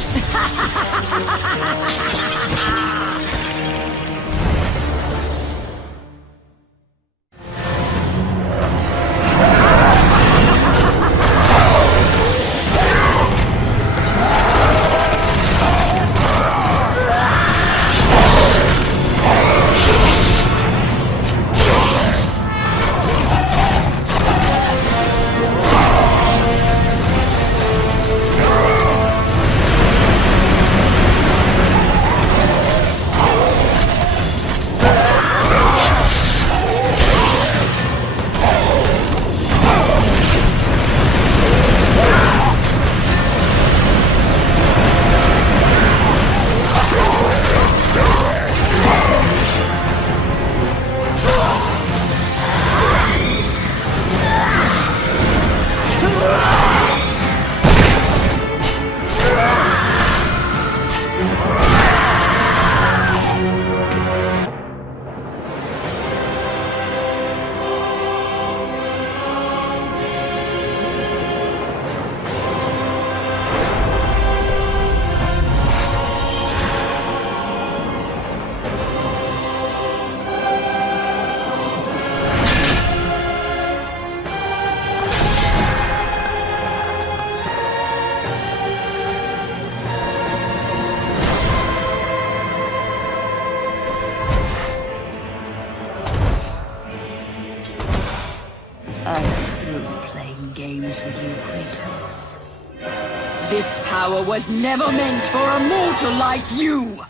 With you, Kratos. This power was never meant for a mortal like you!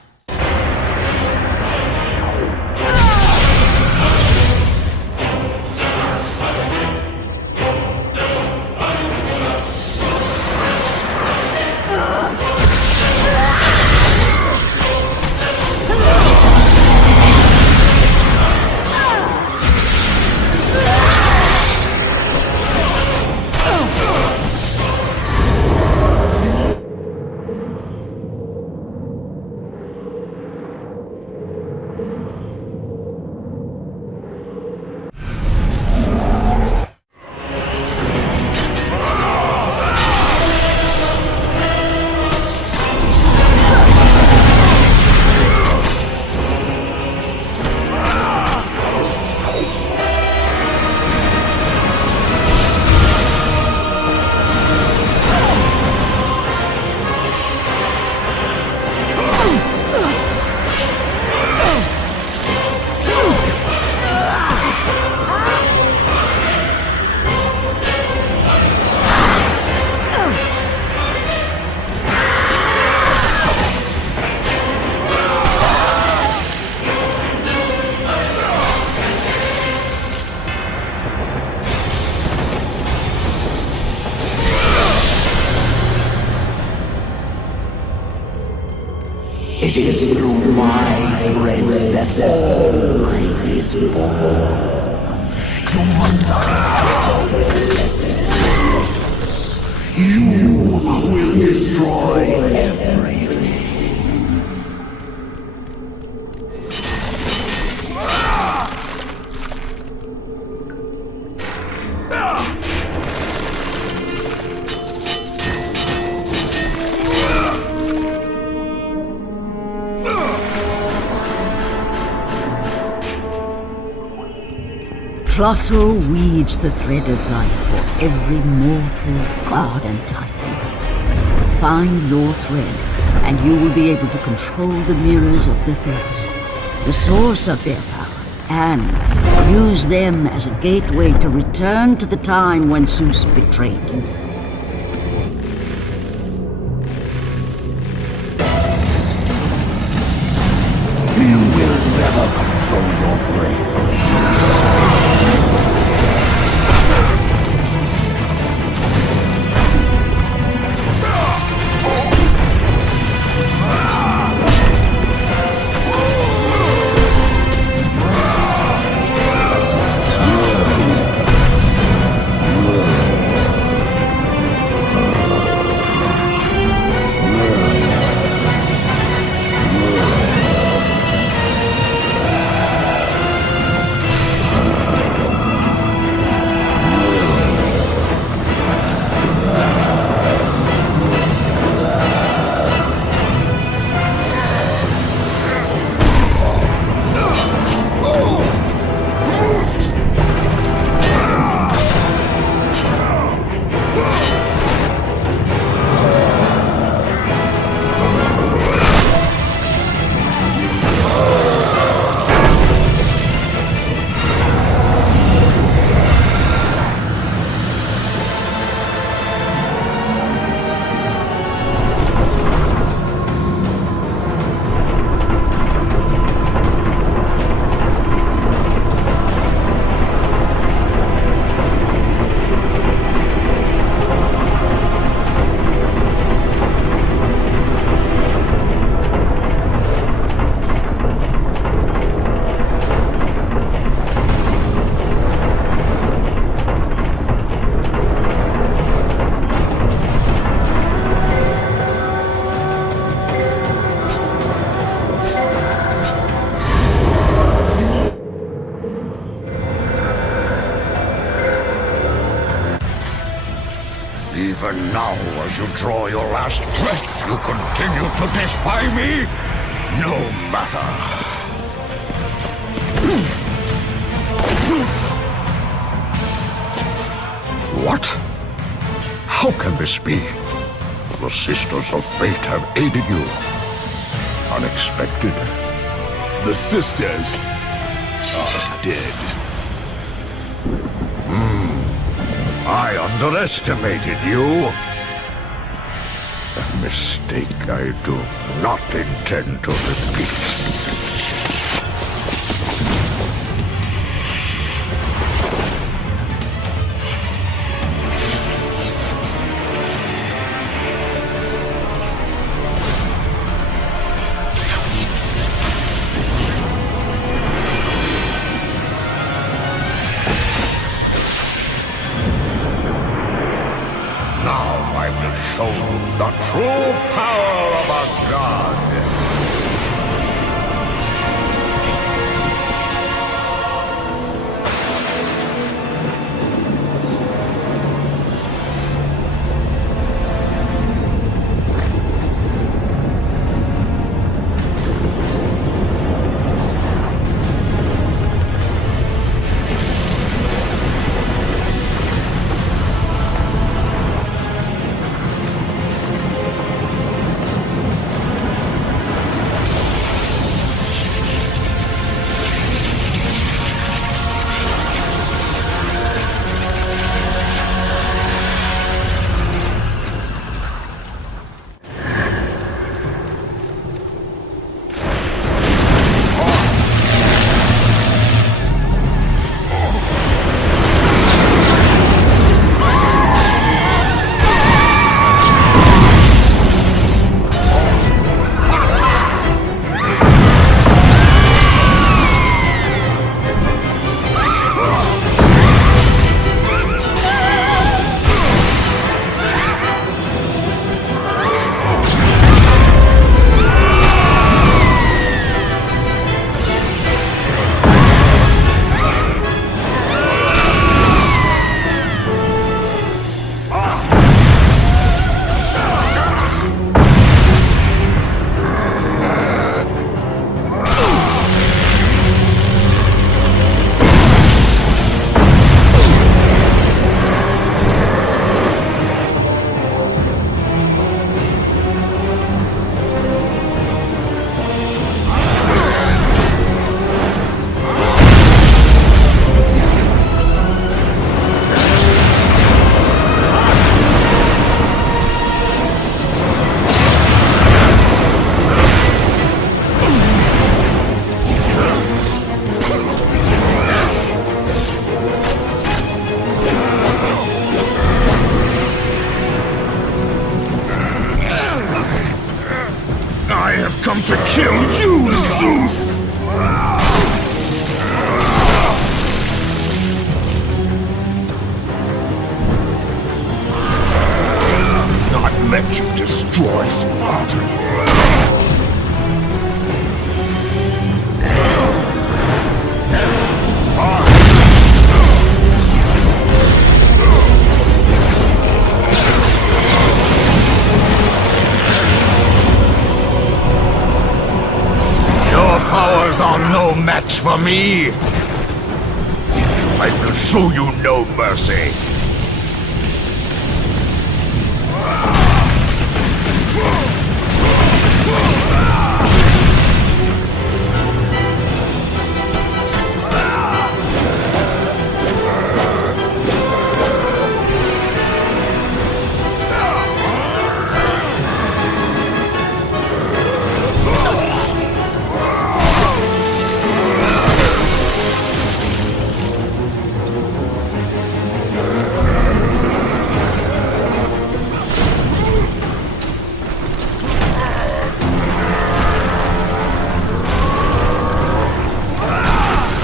Clotho weaves the thread of life for every mortal, god and titan. Find your thread, and you will be able to control the mirrors of the Fates, the source of their power, and use them as a gateway to return to the time when Zeus betrayed you. You will never control your thread, Kratos. Even now, as you draw your last breath, you continue to defy me? No matter. What? How can this be? The Sisters of Fate have aided you. Unexpected. The sisters are dead. I underestimated you. A mistake I do not intend to repeat. Show the true power of a god. for me, I will show you no mercy.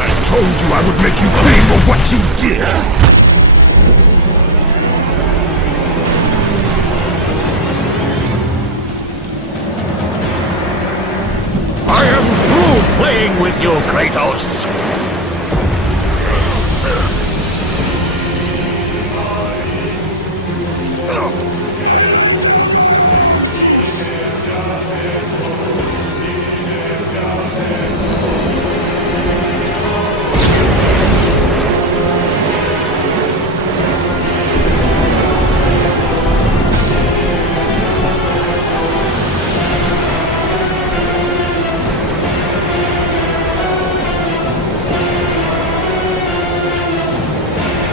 I told you I would make you pay for what you did! I am through playing with you, Kratos!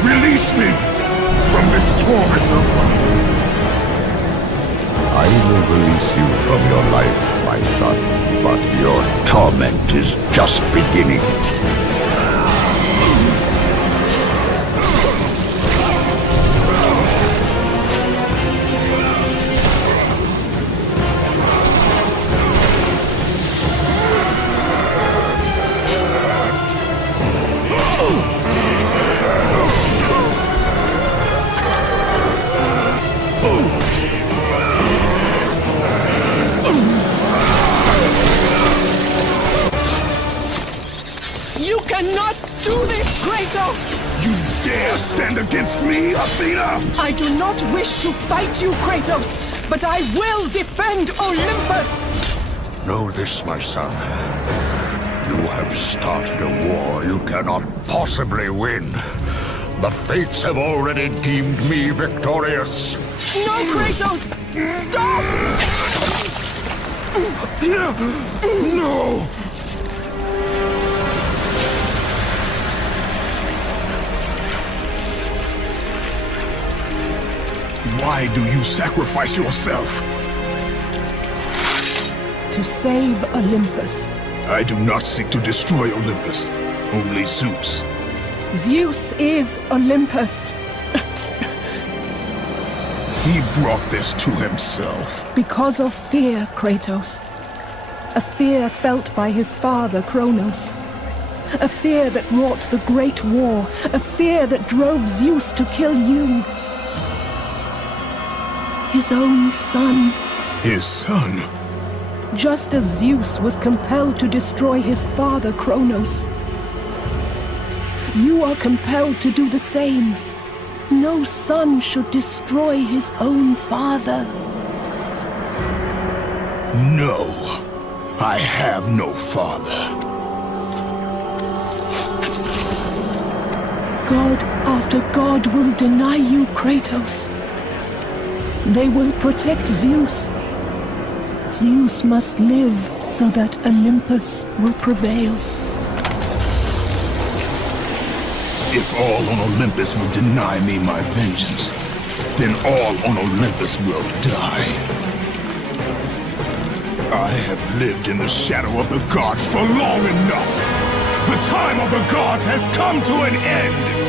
Release me from this torment of mine. I will release you from your life, my son, but your torment is just beginning. You cannot do this, Kratos! You dare stand against me, Athena? I do not wish to fight you, Kratos, but I will defend Olympus! Know this, my son. You have started a war you cannot possibly win. The fates have already deemed me victorious. No, Kratos! Stop! Athena! No! Why do you sacrifice yourself? To save Olympus. I do not seek to destroy Olympus. Only Zeus. Zeus is Olympus. He brought this to himself. Because of fear, Kratos. A fear felt by his father, Kronos. A fear that wrought the Great War. A fear that drove Zeus to kill you. His own son. His son? Just as Zeus was compelled to destroy his father, Kronos. You are compelled to do the same. No son should destroy his own father. No. I have no father. God after God will deny you, Kratos. They will protect Zeus. Zeus must live so that Olympus will prevail. If all on Olympus will deny me my vengeance, then all on Olympus will die. I have lived in the shadow of the gods for long enough. The time of the gods has come to an end.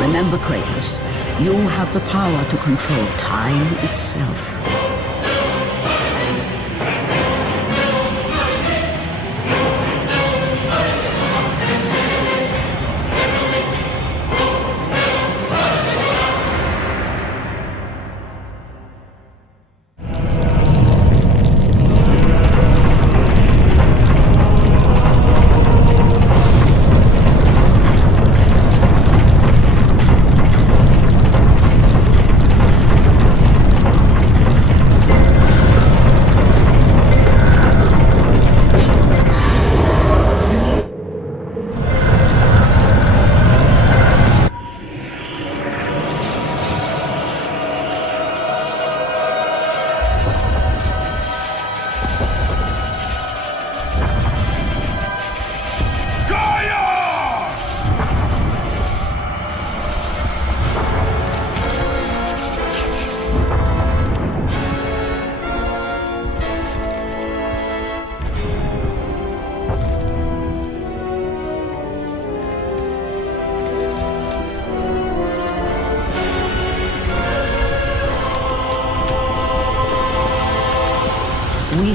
Remember, Kratos, you have the power to control time itself.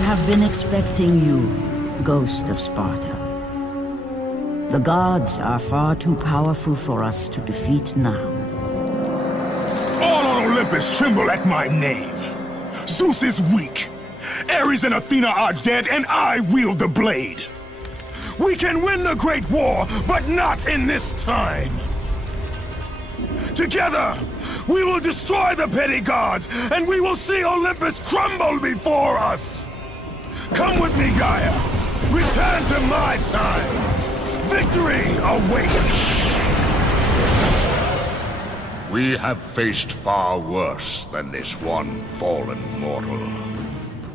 have been expecting you, Ghost of Sparta. The gods are far too powerful for us to defeat now. All on Olympus tremble at my name. Zeus is weak. Ares and Athena are dead, and I wield the blade. We can win the Great War, but not in this time. Together, we will destroy the petty gods, and we will see Olympus crumble before us. Come with me, Gaia. Return to my time. Victory awaits. We have faced far worse than this one fallen mortal.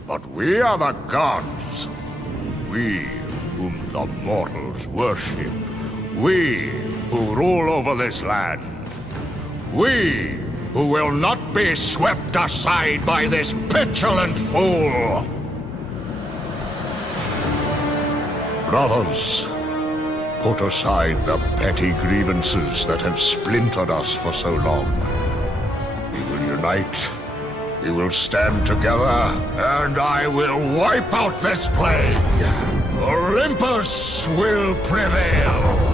But we are the gods. We whom the mortals worship. We who rule over this land. We who will not be swept aside by this petulant fool. Brothers, put aside the petty grievances that have splintered us for so long. We will unite. We will stand together, and I will wipe out this plague. Olympus will prevail.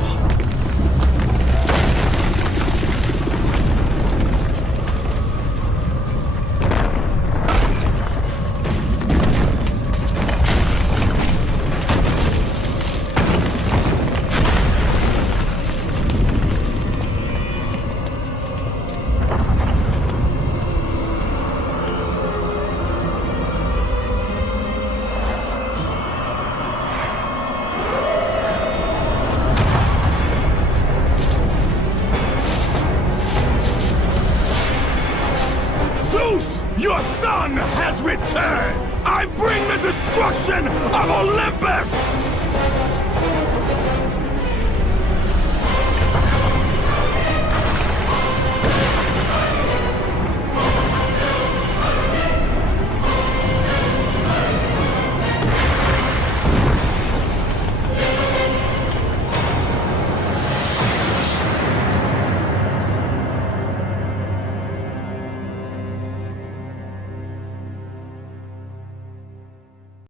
Zeus, your son has returned! I bring the destruction of Olympus!